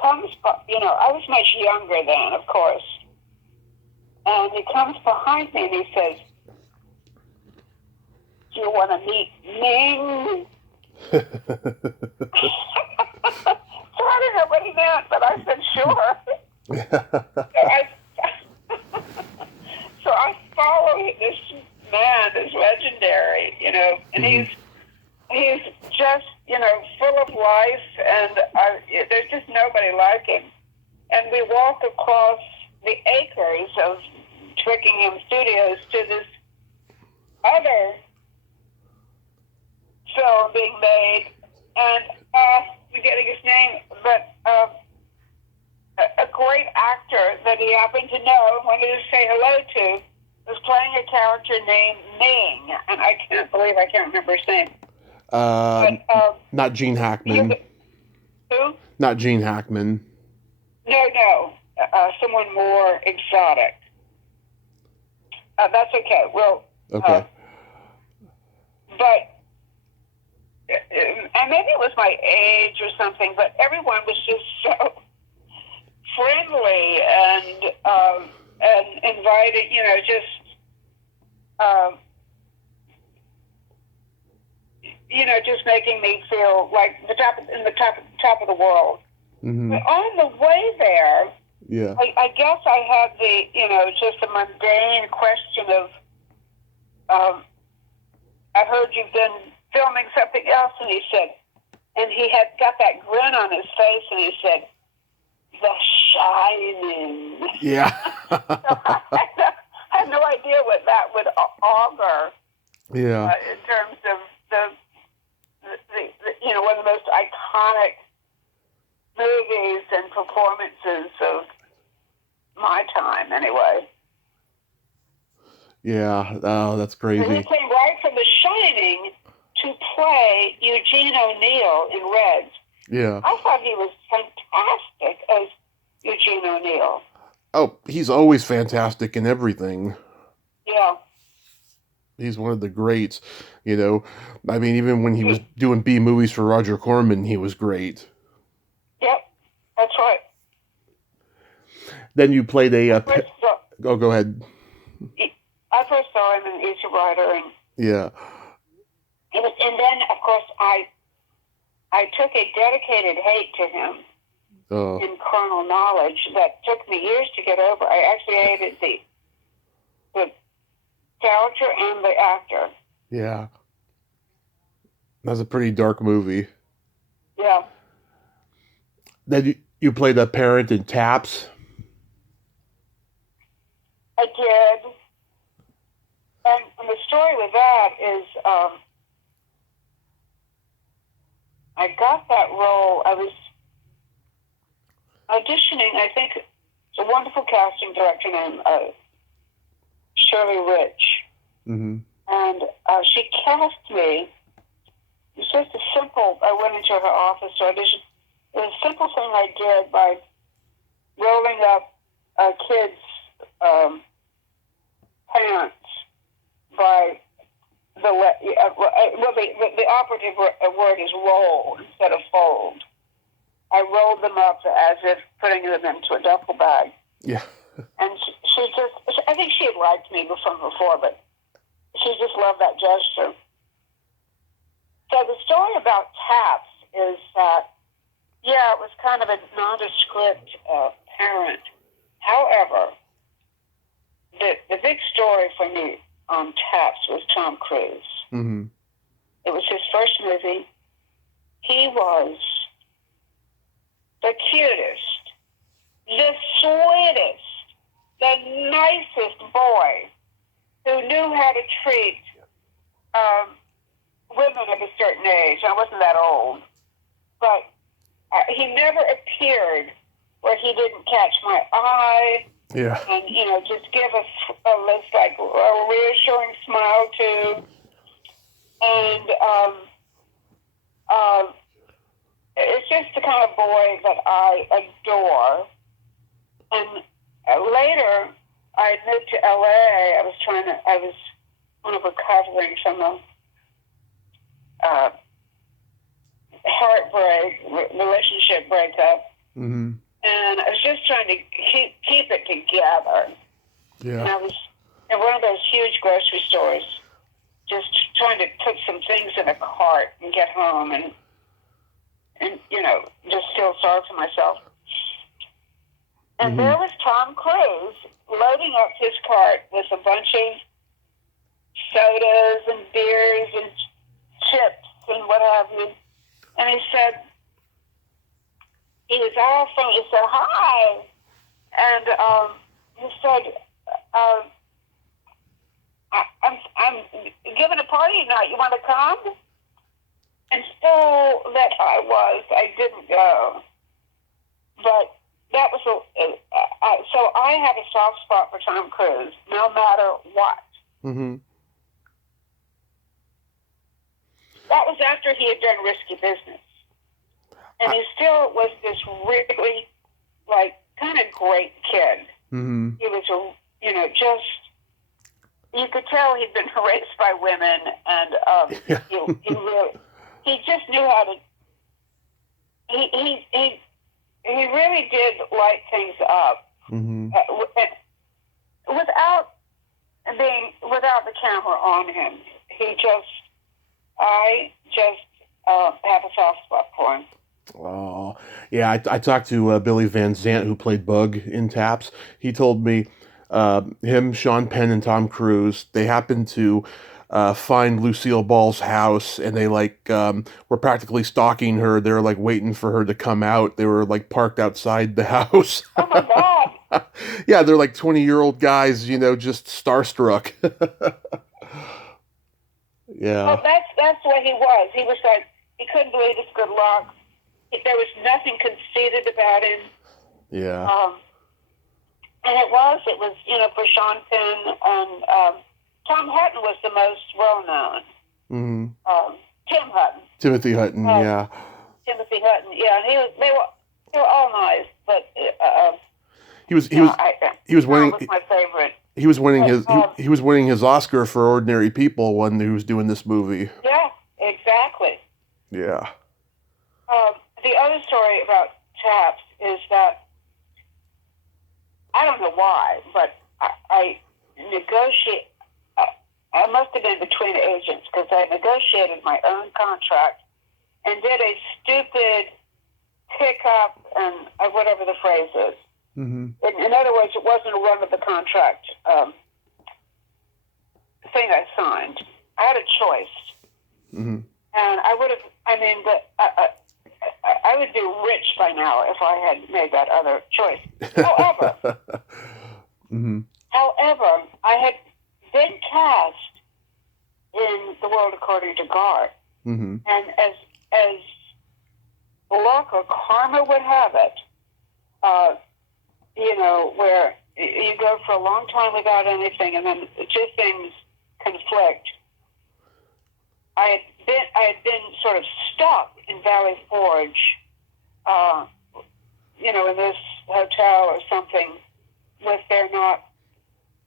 Comes, I was much younger then, of course. And he comes behind me and he says, "Do you want to meet Ming?" So I didn't know what he meant, but I said, "Sure." So I follow this man, this legendary, and he's just, full of life, and there's just nobody like him. And we walk across the acres of Twickenham Studios to this other film being made, and forgetting his name, but a great actor that he happened to know and wanted to say hello to was playing a character named Ming, and I can't believe I can't remember his name. Not Gene Hackman. Who? Not Gene Hackman. No. Someone more exotic. That's okay. Well, okay. But and maybe it was my age or something, but everyone was just so friendly and inviting, just making me feel like the top of the world. Mm-hmm. But on the way there, yeah, I guess I had the, just a mundane question of, I heard you've been filming something else, and he said, and he had got that grin on his face, and he said, "The Shining." Yeah. So I had no idea what that would augur. Yeah. In terms of the one of the most iconic movies and performances of my time, anyway. Yeah. Oh, that's crazy. So he came right from The Shining to play Eugene O'Neill in Reds. Yeah. I thought he was fantastic as Eugene O'Neill. Oh, he's always fantastic in everything. Yeah. He's one of the greats, I mean, even when he was doing B movies for Roger Corman, he was great. Yep, that's right. Then you played go ahead. I first saw him in Easy Rider, and yeah. And then, of course, I took a dedicated hate to him in Carnal Knowledge that took me years to get over. I actually hated the character and the actor. Yeah. That's a pretty dark movie. Yeah. Then you played a parent in Taps. I did. And the story with that is I got that role. I was auditioning, I think it's a wonderful casting director named Shirley Rich. Mm-hmm. And she cast me. It was just a simple, I went into her office to audition. It was a simple thing I did by rolling up a kid's pants by the operative word is roll instead of fold. I rolled them up as if putting them into a duffel bag. Yeah. And I think she had liked me from before, but she just loved that gesture. So the story about Taps is that, it was kind of a nondescript parent. However, the big story for me on Taps was Tom Cruise. Mm-hmm. It was his first movie. He was the cutest, the sweetest, the nicest boy who knew how to treat women of a certain age. I wasn't that old, but he never appeared where he didn't catch my eye. Yeah. And, just give us a like a reassuring smile too. And it's just the kind of boy that I adore. And later, I moved to LA. I was kind of recovering from a heartbreak, relationship breakup. Mm-hmm. And I was just trying to keep it together. Yeah. And I was in one of those huge grocery stores, just trying to put some things in a cart and get home and just feel sorry for myself. And Mm-hmm. there was Tom Cruise loading up his cart with a bunch of sodas and beers and chips and what have you. And he said, he was all from, he said, hi. And he said, I'm giving a party tonight. You want to come? And fool that I didn't go. But that was so I have a soft spot for Tom Cruise, no matter what. Mm-hmm. That was after he had done Risky Business. And he still was this really, kind of great kid. Mm-hmm. He was, you could tell he'd been raised by women, and he just knew how to, he really did light things up. Mm-hmm. Without the camera on him. I just have a soft spot for him. Oh, yeah. I talked to Billy Van Zant, who played Bug in Taps. He told me him, Sean Penn, and Tom Cruise, they happened to find Lucille Ball's house, and they were practically stalking her. They were waiting for her to come out. They were parked outside the house. Oh my God! Yeah, they're 20-year-old guys, just starstruck. Yeah. Well, that's what he was. He was he couldn't believe his good luck. There was nothing conceited about him. Yeah. And it was, for Sean Penn, and Tom Hutton was the most well-known. Mm-hmm. Tim Hutton. Timothy Hutton, yeah. Timothy Hutton, yeah. And they were all nice, but he was winning. Was my favorite. He was winning his Oscar for Ordinary People when he was doing this movie. Yeah, exactly. Yeah. The other story about Taps is that I don't know why, but I negotiate. I must have been between agents because I negotiated my own contract and did a stupid pickup and whatever the phrase is. Mm-hmm. In other words, it wasn't a run of the contract thing I signed. I had a choice. Mm-hmm. And I would have, I would be rich by now if I had made that other choice. However, I had been cast in The World According to Garp. Mm-hmm. And as luck or karma would have it, where you go for a long time without anything, and then two things conflict. I had been sort of stuck in Valley Forge, in this hotel or something, with their not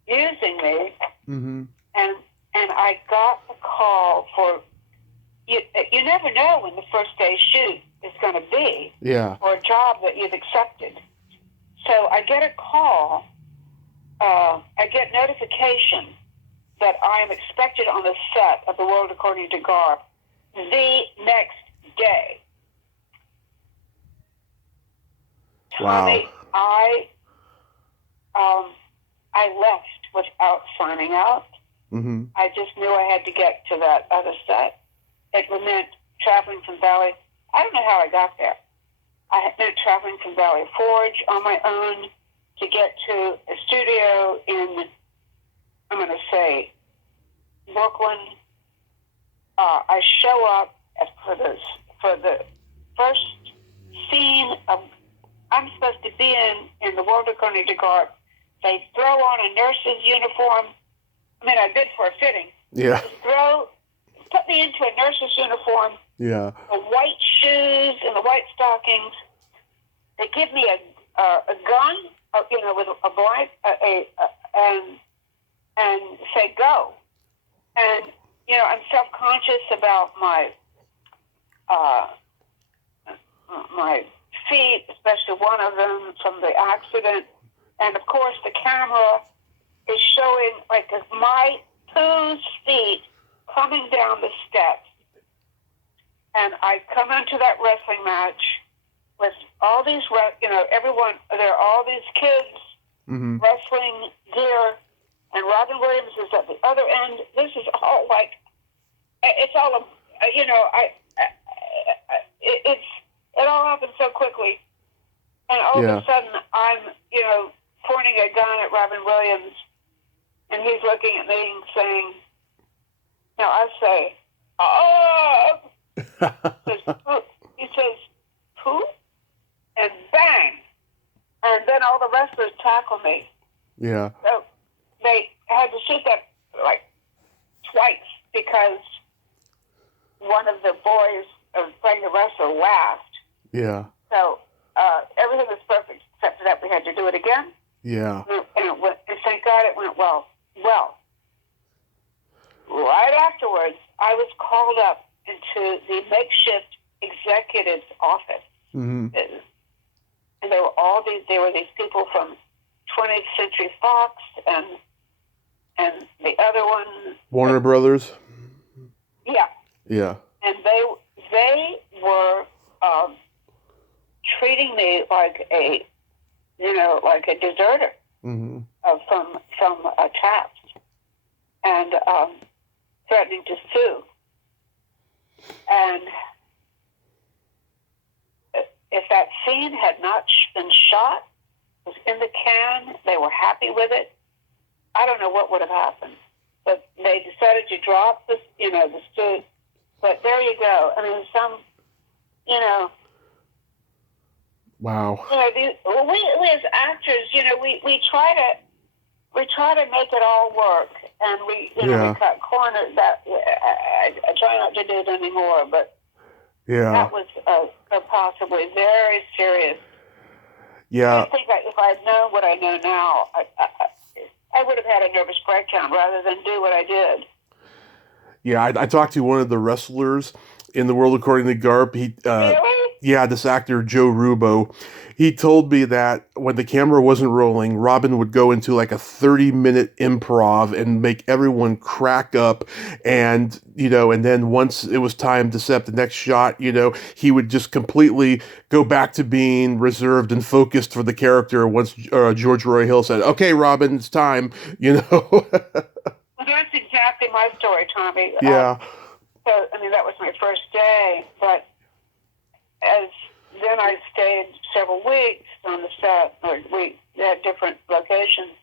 using me, mm-hmm. and I got the call for. You never know when the first day shoot is going to be, yeah, or a job that you've accepted. So I get a call, I get notification that I am expected on the set of The World According to Garp the next day. Wow. Tommy, I left without signing out. Mm-hmm. I just knew I had to get to that other set. It meant traveling from Valley. I don't know how I got there. I had been traveling from Valley Forge on my own to get to a studio in, I'm going to say, Brooklyn. I show up for the first scene of I'm supposed to be in the world according to Garp. They throw on a nurse's uniform. I mean, I bid for a fitting. Yeah. Put me into a nurse's uniform. Yeah. The white shoes and the white stockings. They give me a gun, with a blank, and say go. And I'm self-conscious about my feet, especially one of them from the accident. And of course, the camera is showing my 2 feet coming down the steps. And I come into that wrestling match with all these, everyone, there are all these kids wrestling gear, and Robin Williams is at the other end. This is all it's all, it all happened so quickly. And all of a sudden, I'm, pointing a gun at Robin Williams, and he's looking at me and saying, I say, oh! He says, who? And bang! And then all the wrestlers tackle me. Yeah. So they had to shoot that twice because one of the boys playing the wrestler laughed. Yeah. So everything was perfect except for that we had to do it again. Yeah. And thank God it went well. Well, right afterwards, I was called up into the makeshift executive's office. Mm-hmm. And there were these people from 20th Century Fox and the other one, Warner Brothers. Yeah. Yeah. And they were treating me like a deserter from a task, and threatening to sue. And if that scene had not been shot, was in the can, they were happy with it, I don't know what would have happened. But they decided to drop the suit. But there you go. I mean, Wow. We as actors, we try to make it all work, and we cut corners. That I try not to do it anymore, but that was possibly very serious. Yeah. I think if I had known what I know now, I would have had a nervous breakdown rather than do what I did. Yeah, I talked to one of the wrestlers in the world according to Garp. Really? Yeah, this actor, Joe Rubo. He told me that when the camera wasn't rolling, Robin would go into like a 30-minute improv and make everyone crack up. And, and then once it was time to set up the next shot, he would just completely go back to being reserved and focused for the character once George Roy Hill said, okay, Robin, it's time, Well, that's exactly my story, Tommy. Yeah. That was my first day, but then I stayed several weeks on the set, or we had different locations.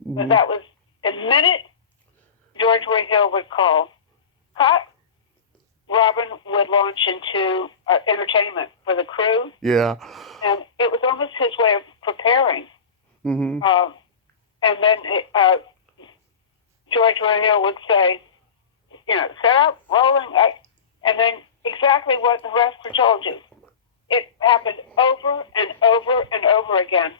Mm-hmm. But that was the minute George Roy Hill would call, cut, Robin would launch into entertainment for the crew. Yeah. And it was almost his way of preparing. Mm-hmm. And then George Roy Hill would say, set up, rolling, and then exactly what the wrestler told you. It happened over and over and over again.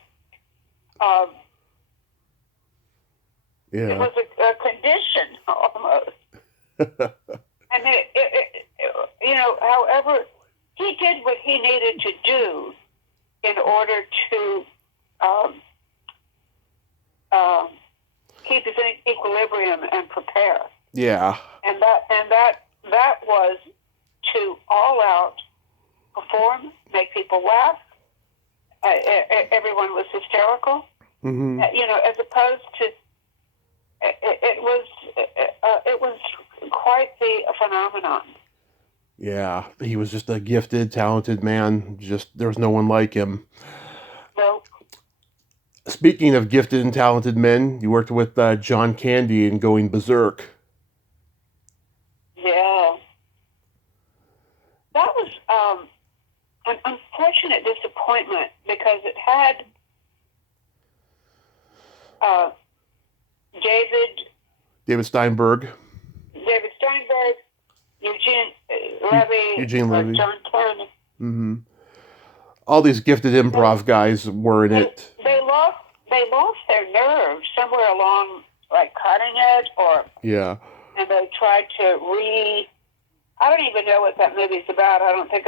It was a condition almost. And however, he did what he needed to do in order to keep his equilibrium and prepare. Yeah. And that was to all out perform, make people laugh. Everyone was hysterical. Mm-hmm. As opposed to it was quite the phenomenon. Yeah, he was just a gifted, talented man. Just there was no one like him. Nope. Speaking of gifted and talented men, you worked with John Candy in Going Berserk. an unfortunate disappointment because it had David Steinberg, Eugene Levy, John Cannon. Mm-hmm. All these gifted improv guys were in it. They lost their nerve somewhere along, like cutting it, and they tried to I don't even know what that movie's about. I don't think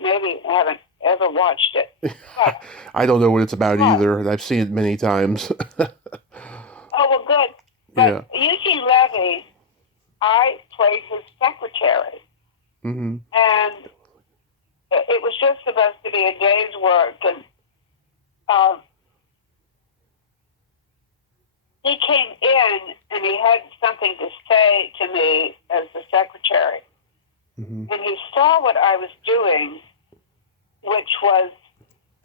maybe haven't ever watched it. But, I don't know what it's about either, and I've seen it many times. Oh, well, good. But Eugene Levy, I played his secretary. Mm-hmm. And it was just supposed to be a day's work. And he came in and he had something to say to me as the secretary. Mm-hmm. And he saw what I was doing, which was,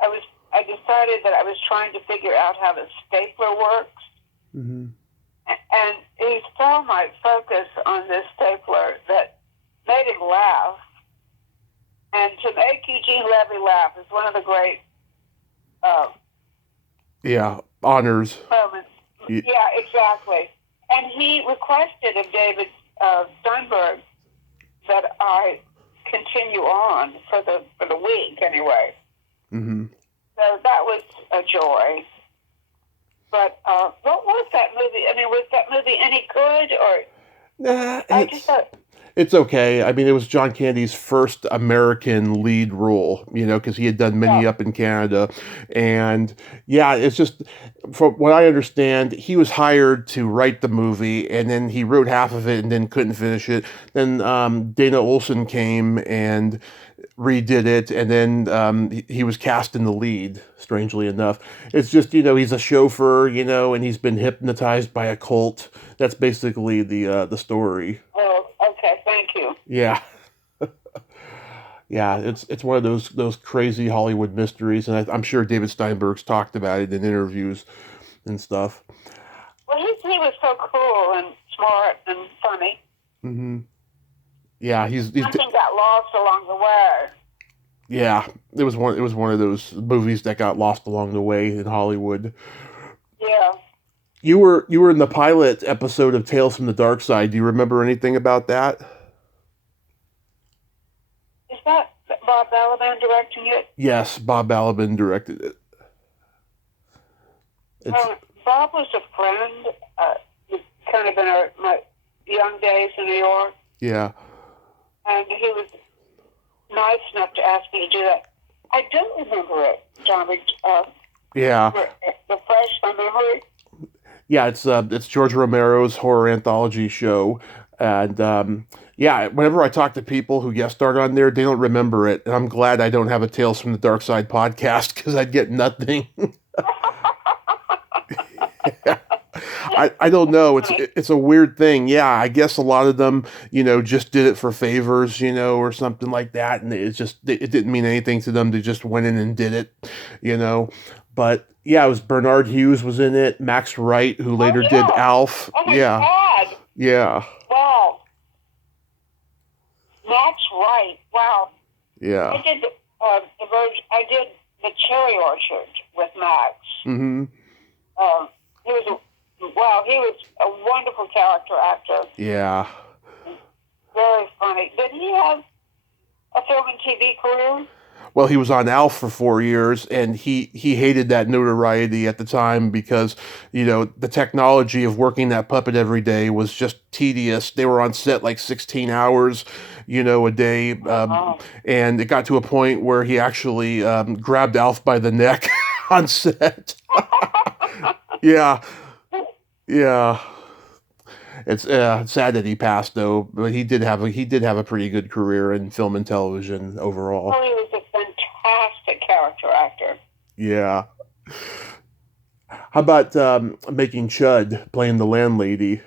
I decided that I was trying to figure out how the stapler works. Mm-hmm. And he saw my focus on this stapler that made him laugh. And to make Eugene Levy laugh is one of the great honors. Moments. Yeah, exactly. And he requested of David Steinberg that I continue on for the week anyway. Mm-hmm. So that was a joy. But what was that movie? I mean, was that movie any good or? Nah, it's okay. I mean, it was John Candy's first American lead role, because he had done many up in Canada. And it's just, from what I understand, he was hired to write the movie, and then he wrote half of it and then couldn't finish it. Then Dana Olson came and redid it, and then he was cast in the lead, strangely enough. It's just, he's a chauffeur, and he's been hypnotized by a cult. That's basically the story. Oh, okay, thank you. Yeah. Yeah, it's one of those crazy Hollywood mysteries, and I'm sure David Steinberg's talked about it in interviews and stuff. Well, he was so cool and smart and funny. Mm-hmm. Yeah, Something got lost along the way. Yeah, it was one of those movies that got lost along the way in Hollywood. Yeah. You were in the pilot episode of Tales from the Dark Side. Do you remember anything about that? Is that Bob Balaban directing it? Yes, Bob Balaban directed it. Bob was a friend, kind of in my young days in New York. Yeah. And he was nice enough to ask me to do that. I don't remember it, John. Refresh my memory. Yeah, it's George Romero's horror anthology show, and whenever I talk to people who guest starred on there, they don't remember it, and I'm glad I don't have a Tales from the Dark Side podcast because I'd get nothing. I don't know. It's a weird thing. Yeah, I guess a lot of them, just did it for favors, or something like that, and it didn't mean anything to them. They just went in and did it, But yeah, it was Bernard Hughes was in it. Max Wright, who later did Alf. Oh my God. Yeah. Wow. Max Wright. Wow. Yeah. I did The Cherry Orchard with Max. Mm-hmm. He was a wonderful character actor. Yeah. Very funny. Did he have a film and TV career? Well, he was on Alf for 4 years, and he hated that notoriety at the time because, the technology of working that puppet every day was just tedious. They were on set like 16 hours, a day. And it got to a point where he actually grabbed Alf by the neck on set. Yeah. Yeah. It's sad that he passed, though, but he did have a pretty good career in film and television overall. Oh, he was a fantastic character actor. Yeah. How about making C.H.U.D, playing the landlady?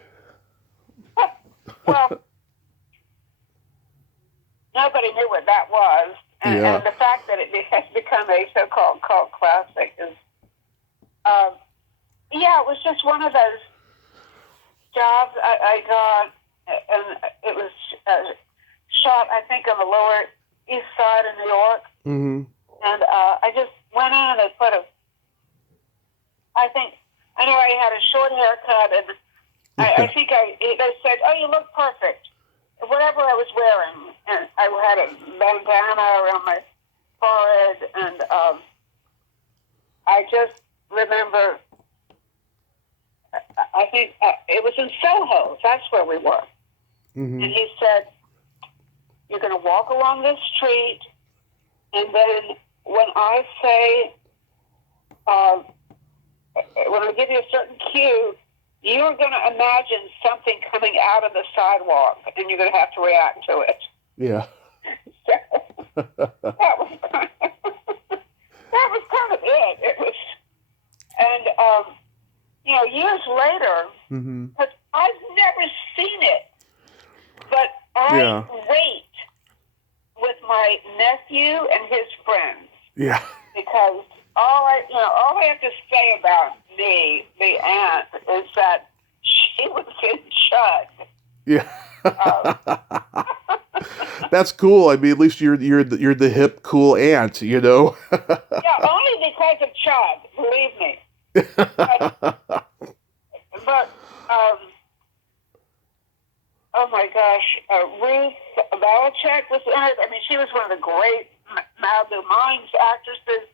Well, nobody knew what that was, and the fact that it has become a so-called cult classic is, it was just one of those jobs I got, and it was shot, I think, on the Lower East Side of New York. Mm-hmm. And I just went in and I put I know I had a short haircut, and I think they said, "Oh, you look perfect." Whatever I was wearing, and I had a bandana around my forehead, and I just remember, I think it was in Soho. That's where we were. Mm-hmm. And he said, "You're going to walk along this street, and then when I say, when I give you a certain cue, you're going to imagine something coming out of the sidewalk, and you're going to have to react to it." Yeah. So, that was kind of it. It was, and years later, Mm-hmm. because I've never seen it, but Yeah. I rate with my nephew and his friends, Yeah. because all I have to say about me, the aunt, is that she was in C.H.U.D. Yeah. That's cool. I mean, at least you're the hip, cool aunt, you know. Yeah, only because of C.H.U.D. Believe me. But oh my gosh, Ruth Belichick was in it. I mean, she was one of the great Malibu Mines actresses.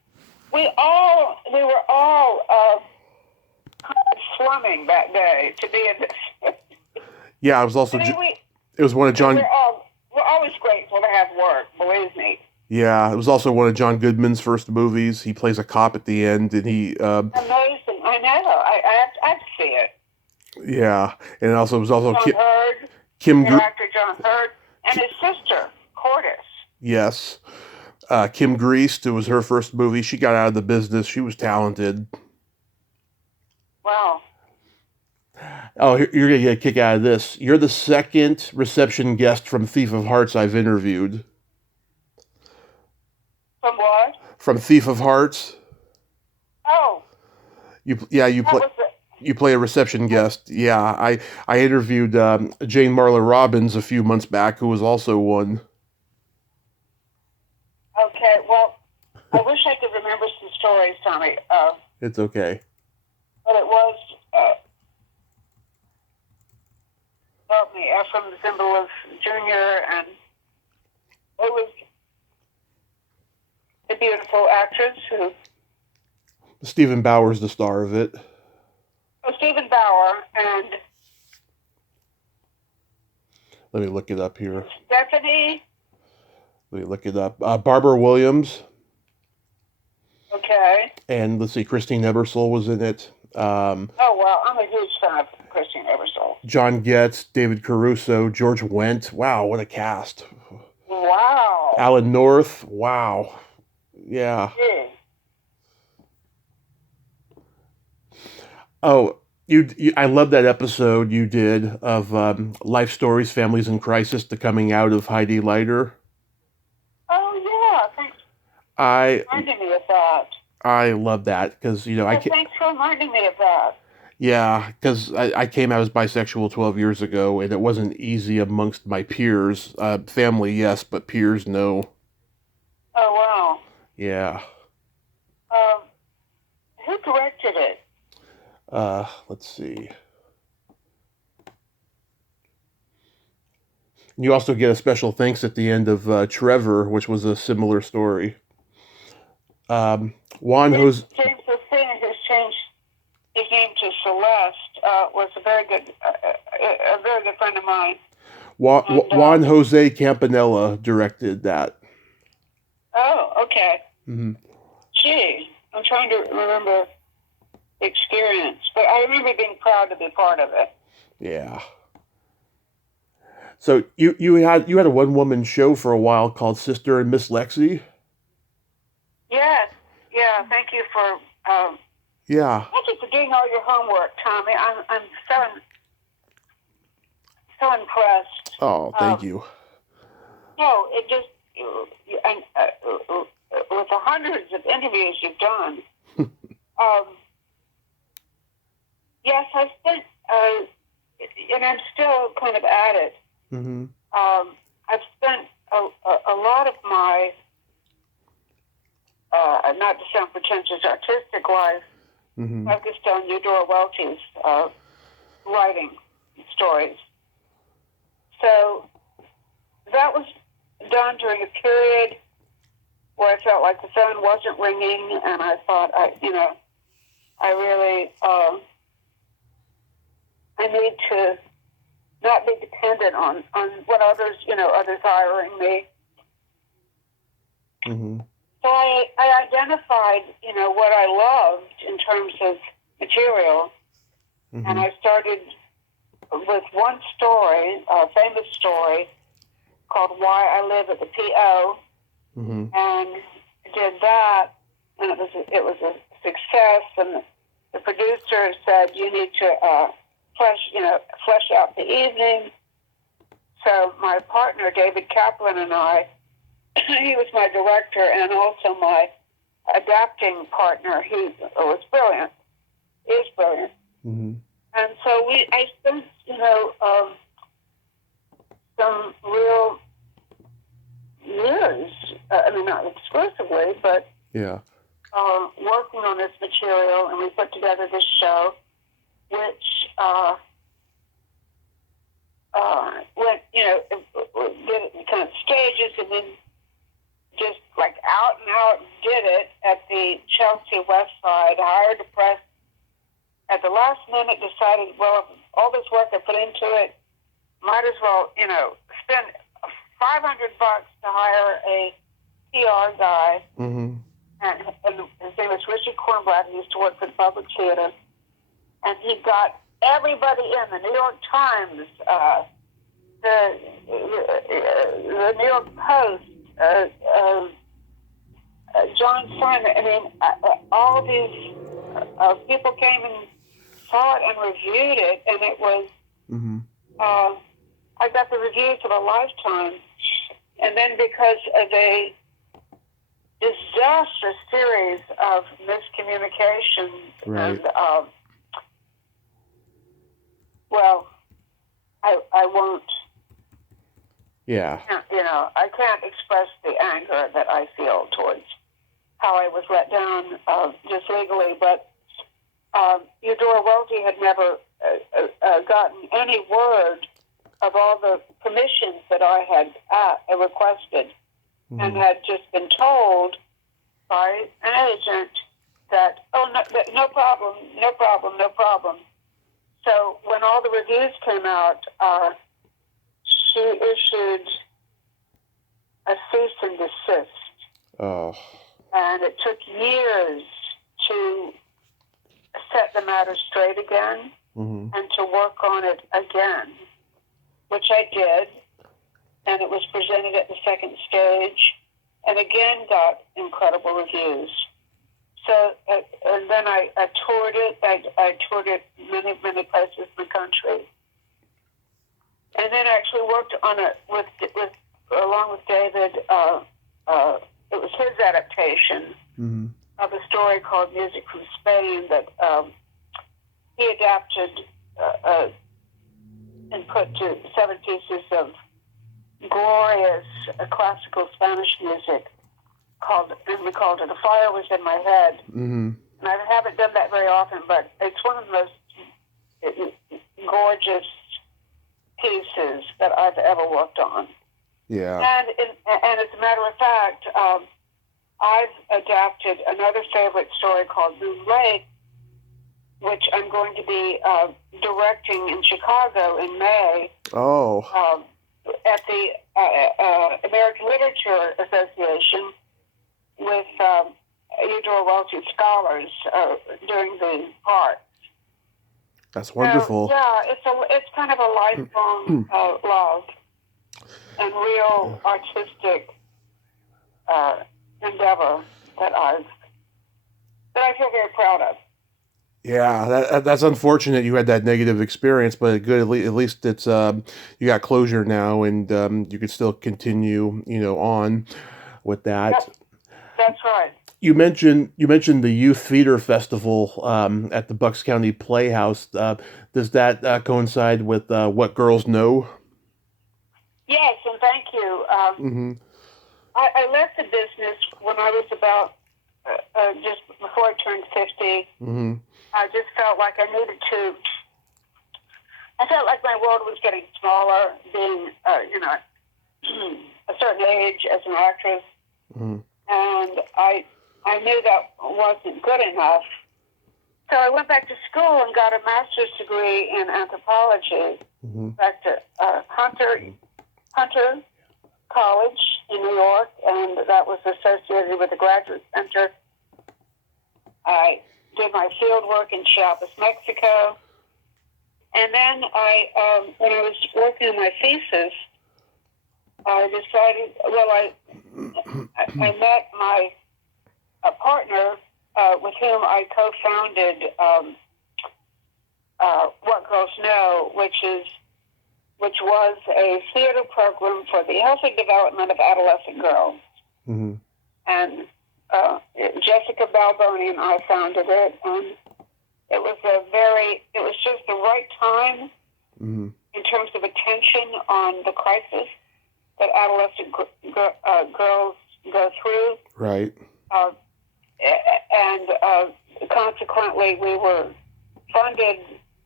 We were all kind of slumming that day to be in this. Yeah, it was also I mean, it was one of John. we're always grateful to have work. Believe me. Yeah, it was also one of John Goodman's first movies. He plays a cop at the end, and he. Amazing. I know. I have to see it. Yeah, and it was also John Hurd, Kim. actor John Hurd, and his sister Cordis. Yes, Kim Greist. It was her first movie. She got out of the business. She was talented. Wow. Oh, you're gonna get a kick out of this. You're the second reception guest from Thief of Hearts I've interviewed. From what? From Thief of Hearts. Oh. You play a reception guest. Yeah, I interviewed Jane Marla Robbins a few months back, who was also one. Okay, well, I wish I could remember some stories, Tommy. It's okay. But it was, help me, Ephraim Zimbalist Jr., and it was a beautiful actress who... Stephen Bauer's the star of it. Oh, Stephen Bauer, and... Let me look it up here. Stephanie... Let me look it up. Barbara Williams. Okay. And let's see, Christine Ebersole was in it. Oh, well, I'm a huge fan of Christine Ebersole. John Getz, David Caruso, George Wendt. Wow, what a cast. Wow. Alan North. Wow. Yeah. Oh, I love that episode you did of Life Stories, Families in Crisis, the coming out of Heidi Leiter. Oh, yeah. Thanks for reminding me of that. I love that because, thanks for reminding me of that. Yeah, because I came out as bisexual 12 years ago, and it wasn't easy amongst my peers. Family, yes, but peers, no. Oh, wow. Yeah. Who directed it? Let's see. You also get a special thanks at the end of Trevor, which was a similar story. Juan Jose... James Lucene, who's changed his name to Celeste, was a very good friend of mine. Juan Jose Campanella directed that. Oh, okay. Mm-hmm. Gee, I'm trying to remember the experience, but I remember being proud to be part of it. Yeah. So you had a one-woman show for a while called Sister and Miss Lexi? Yes. Yeah, thank you for yeah. Thank you for doing all your homework, Tommy. I'm so impressed. Oh, thank you. No, it just with the hundreds of interviews you've done. Yes, I spent, and I'm still kind of at it. Mm-hmm. I've spent a lot of my not to sound pretentious, artistic life focused on Eudora Welty's writing stories. So that was done during a period where I felt like the phone wasn't ringing, and I thought, I really, I need to not be dependent on what others hiring me. Mm-hmm. So I identified, what I loved in terms of material, and I started with one story, a famous story called Why I Live at the P.O., and did that, and it was a success, and the producer said, you need to flesh out the evening. So my partner, David Kaplan, and I, he was my director and also my adapting partner. He was brilliant, is brilliant. And so I spent, some real years, not exclusively, but working on this material, and we put together this show, which went, did kind of stages, and then just like out and out did it at the Chelsea West Side, hired a press at the last minute, decided, well, all this work I put into it, might as well, spend $500 to hire a PR guy. And his name was Richard Cornblatt. He used to work for the Public Theater. And he got everybody in, the New York Times, the New York Post, John Simon. All these people came and saw it and reviewed it, and it was, I got the reviews of a lifetime. And then because of a disastrous series of miscommunications and, I won't. Yeah. I can't express the anger that I feel towards how I was let down just legally, but Eudora Welty had never gotten any word of all the permissions that I had requested, and had just been told by an agent that, no problem. So when all the reviews came out, she issued a cease and desist. Oh. And it took years to set the matter straight again and to work on it again, which I did. And it was presented at the second stage and again got incredible reviews. So, and then I toured it. I toured it many, many places in the country. And then actually worked on it along with David. It was his adaptation of a story called Music from Spain that he adapted and put to 7 pieces of glorious classical Spanish music and we called it A Fire Was in My Head. And I haven't done that very often, but it's one of the most gorgeous pieces that I've ever worked on. Yeah. And as a matter of fact, I've adapted another favorite story called Moon Lake, which I'm going to be directing in Chicago in May. Oh. At the American Literature Association with Eudora Welty scholars during the arts. That's wonderful. So, it's kind of a lifelong love and real artistic endeavor that I feel very proud of. Yeah, that's unfortunate you had that negative experience, but good, at least it's you got closure now, and you can still continue, on with that. That's right. You mentioned the Youth Theater Festival at the Bucks County Playhouse. Does that coincide with What Girls Know? Yes, and thank you. I left the business when I was about just before I turned 50. Mm-hmm. I just felt like I needed to. I felt like my world was getting smaller, being, a certain age as an actress, Mm-hmm. and I knew that wasn't good enough. So I went back to school and got a master's degree in anthropology, Mm-hmm. back to Hunter College in New York, and that was associated with the Graduate Center. I did my field work in Chiapas, Mexico. And then when I was working on my thesis, I decided, I met my partner with whom I co-founded What Girls Know, which was a theater program for the healthy development of adolescent girls. Mm-hmm. And Jessica Balboni and I founded it, and it was just the right time Mm-hmm. in terms of attention on the crisis that adolescent girls go through. Right. And consequently, we were funded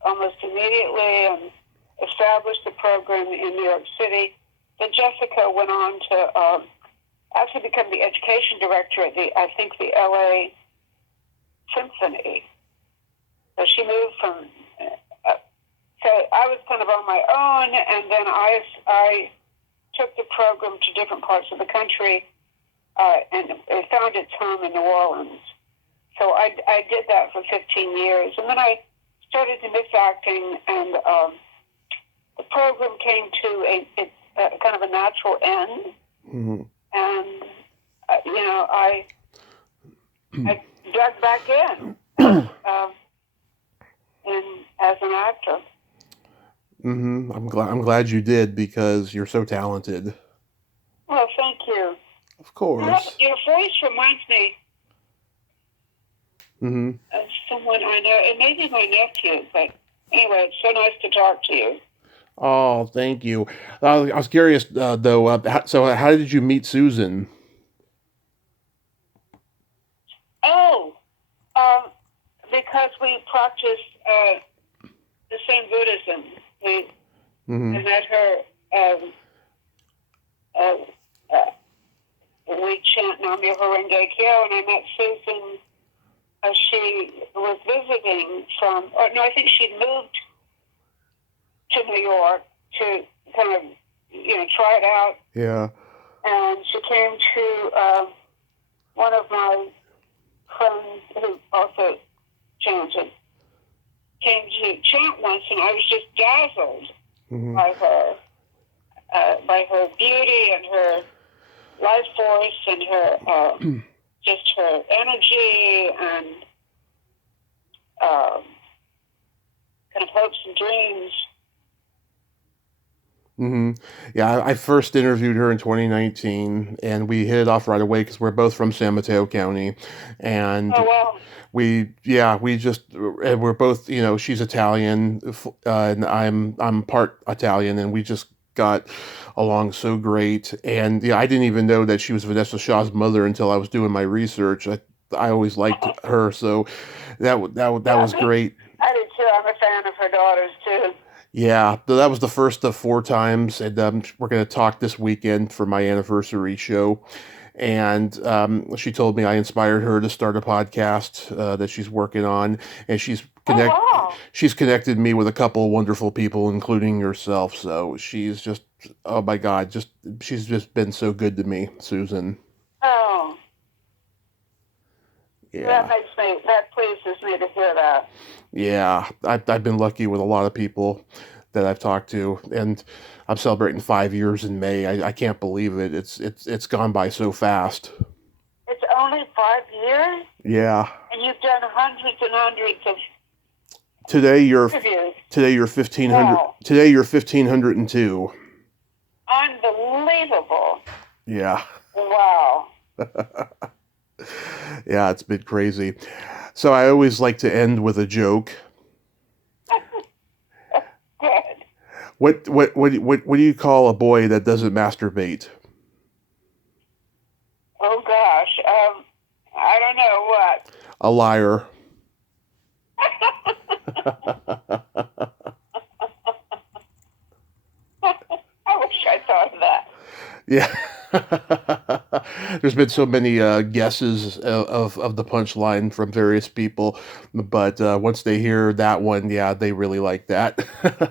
almost immediately and established the program in New York City. Then Jessica went on to actually become the education director at the LA Symphony. So she moved from. So I was kind of on my own, and then I took the program to different parts of the country, and it found its home in New Orleans. So I did that for 15 years, and then I started to miss acting, and the program came to a kind of a natural end. Mm-hmm. And I dug back in as an actor. Mm-hmm. I'm glad you did, because you're so talented. Well, thank you. Of course. Your voice reminds me Mm-hmm. of someone I know. It may be my nephew, but anyway, it's so nice to talk to you. Oh, thank you. I was curious, though. So how did you meet Susan? Oh, because we practice the same Buddhism. Mm-hmm. I met her. We chant Nam-myoho Renge Kyo, and I met Susan. She was visiting from. I think she'd moved to New York to kind of, try it out. Yeah. And she came to one of my friends who also chanted, came to chant once, and I was just dazzled Mm-hmm. by her beauty and her life force and her just her energy and kind of hopes and dreams. Mm-hmm. Yeah, I first interviewed her in 2019, and we hit it off right away because we're both from San Mateo County, and Oh, wow. we're both, she's Italian, and I'm part Italian, and we just got along so great. And yeah, I didn't even know that she was Vanessa Shaw's mother until I was doing my research. I always liked her, so that was great. I did too. I'm a fan of her daughters too. Yeah, that was the first of 4 times, and we're going to talk this weekend for my anniversary show. And she told me I inspired her to start a podcast that she's working on, and she's connected me with a couple of wonderful people, including yourself. So she's just, oh my God, she's just been so good to me, Susan. Oh. Yeah. That pleases me to hear that. Yeah, I've been lucky with a lot of people that I've talked to, and I'm celebrating 5 years in May. I can't believe it. It's gone by so fast. It's only 5 years? Yeah. And you've done hundreds and hundreds of Today you're interviews. Today you're 1,500. Wow. Today you're 1,502. Unbelievable. Yeah. Wow. Yeah, it's been crazy. So I always like to end with a joke. Good. What do you call a boy that doesn't masturbate? Oh gosh. I don't know. a liar. I wish I thought of that. Yeah. There's been so many guesses of the punchline from various people, but once they hear that one, yeah, they really like that. Thanks.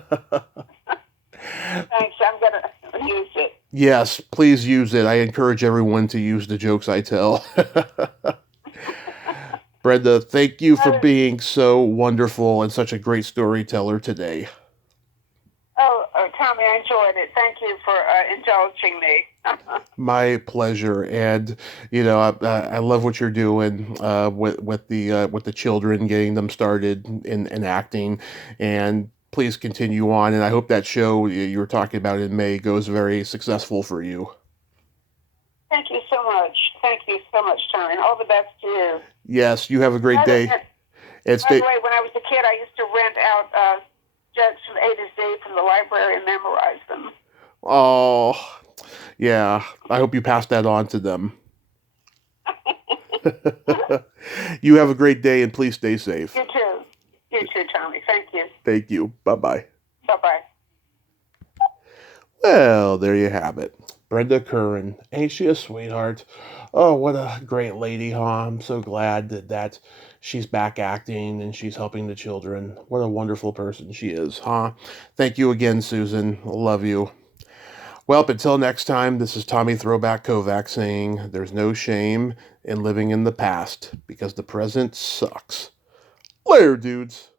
I'm going to use it. Yes, please use it. I encourage everyone to use the jokes I tell. Brenda, thank you for being so wonderful and such a great storyteller today. Tommy, I enjoyed it. Thank you for indulging me. My pleasure, and you know I love what you're doing with the children, getting them started in acting, and please continue on. And I hope that show you were talking about in May goes very successful for you. Thank you so much. Thank you so much, Tommy. All the best to you. Yes, you have a great day. By the way, when I was a kid, I used to rent out jokes from A to Z from the library and memorize them. Oh, yeah. I hope you pass that on to them. You have a great day, and please stay safe. You too. You too, Tommy. Thank you. Thank you. Bye-bye. Bye-bye. Well, there you have it. Brenda Curran. Ain't she a sweetheart? Oh, what a great lady, huh? I'm so glad that she's back acting and she's helping the children. What a wonderful person she is, huh? Thank you again, Susan. Love you. Well, until next time, this is Tommy Throwback Kovac saying there's no shame in living in the past because the present sucks. Later, dudes.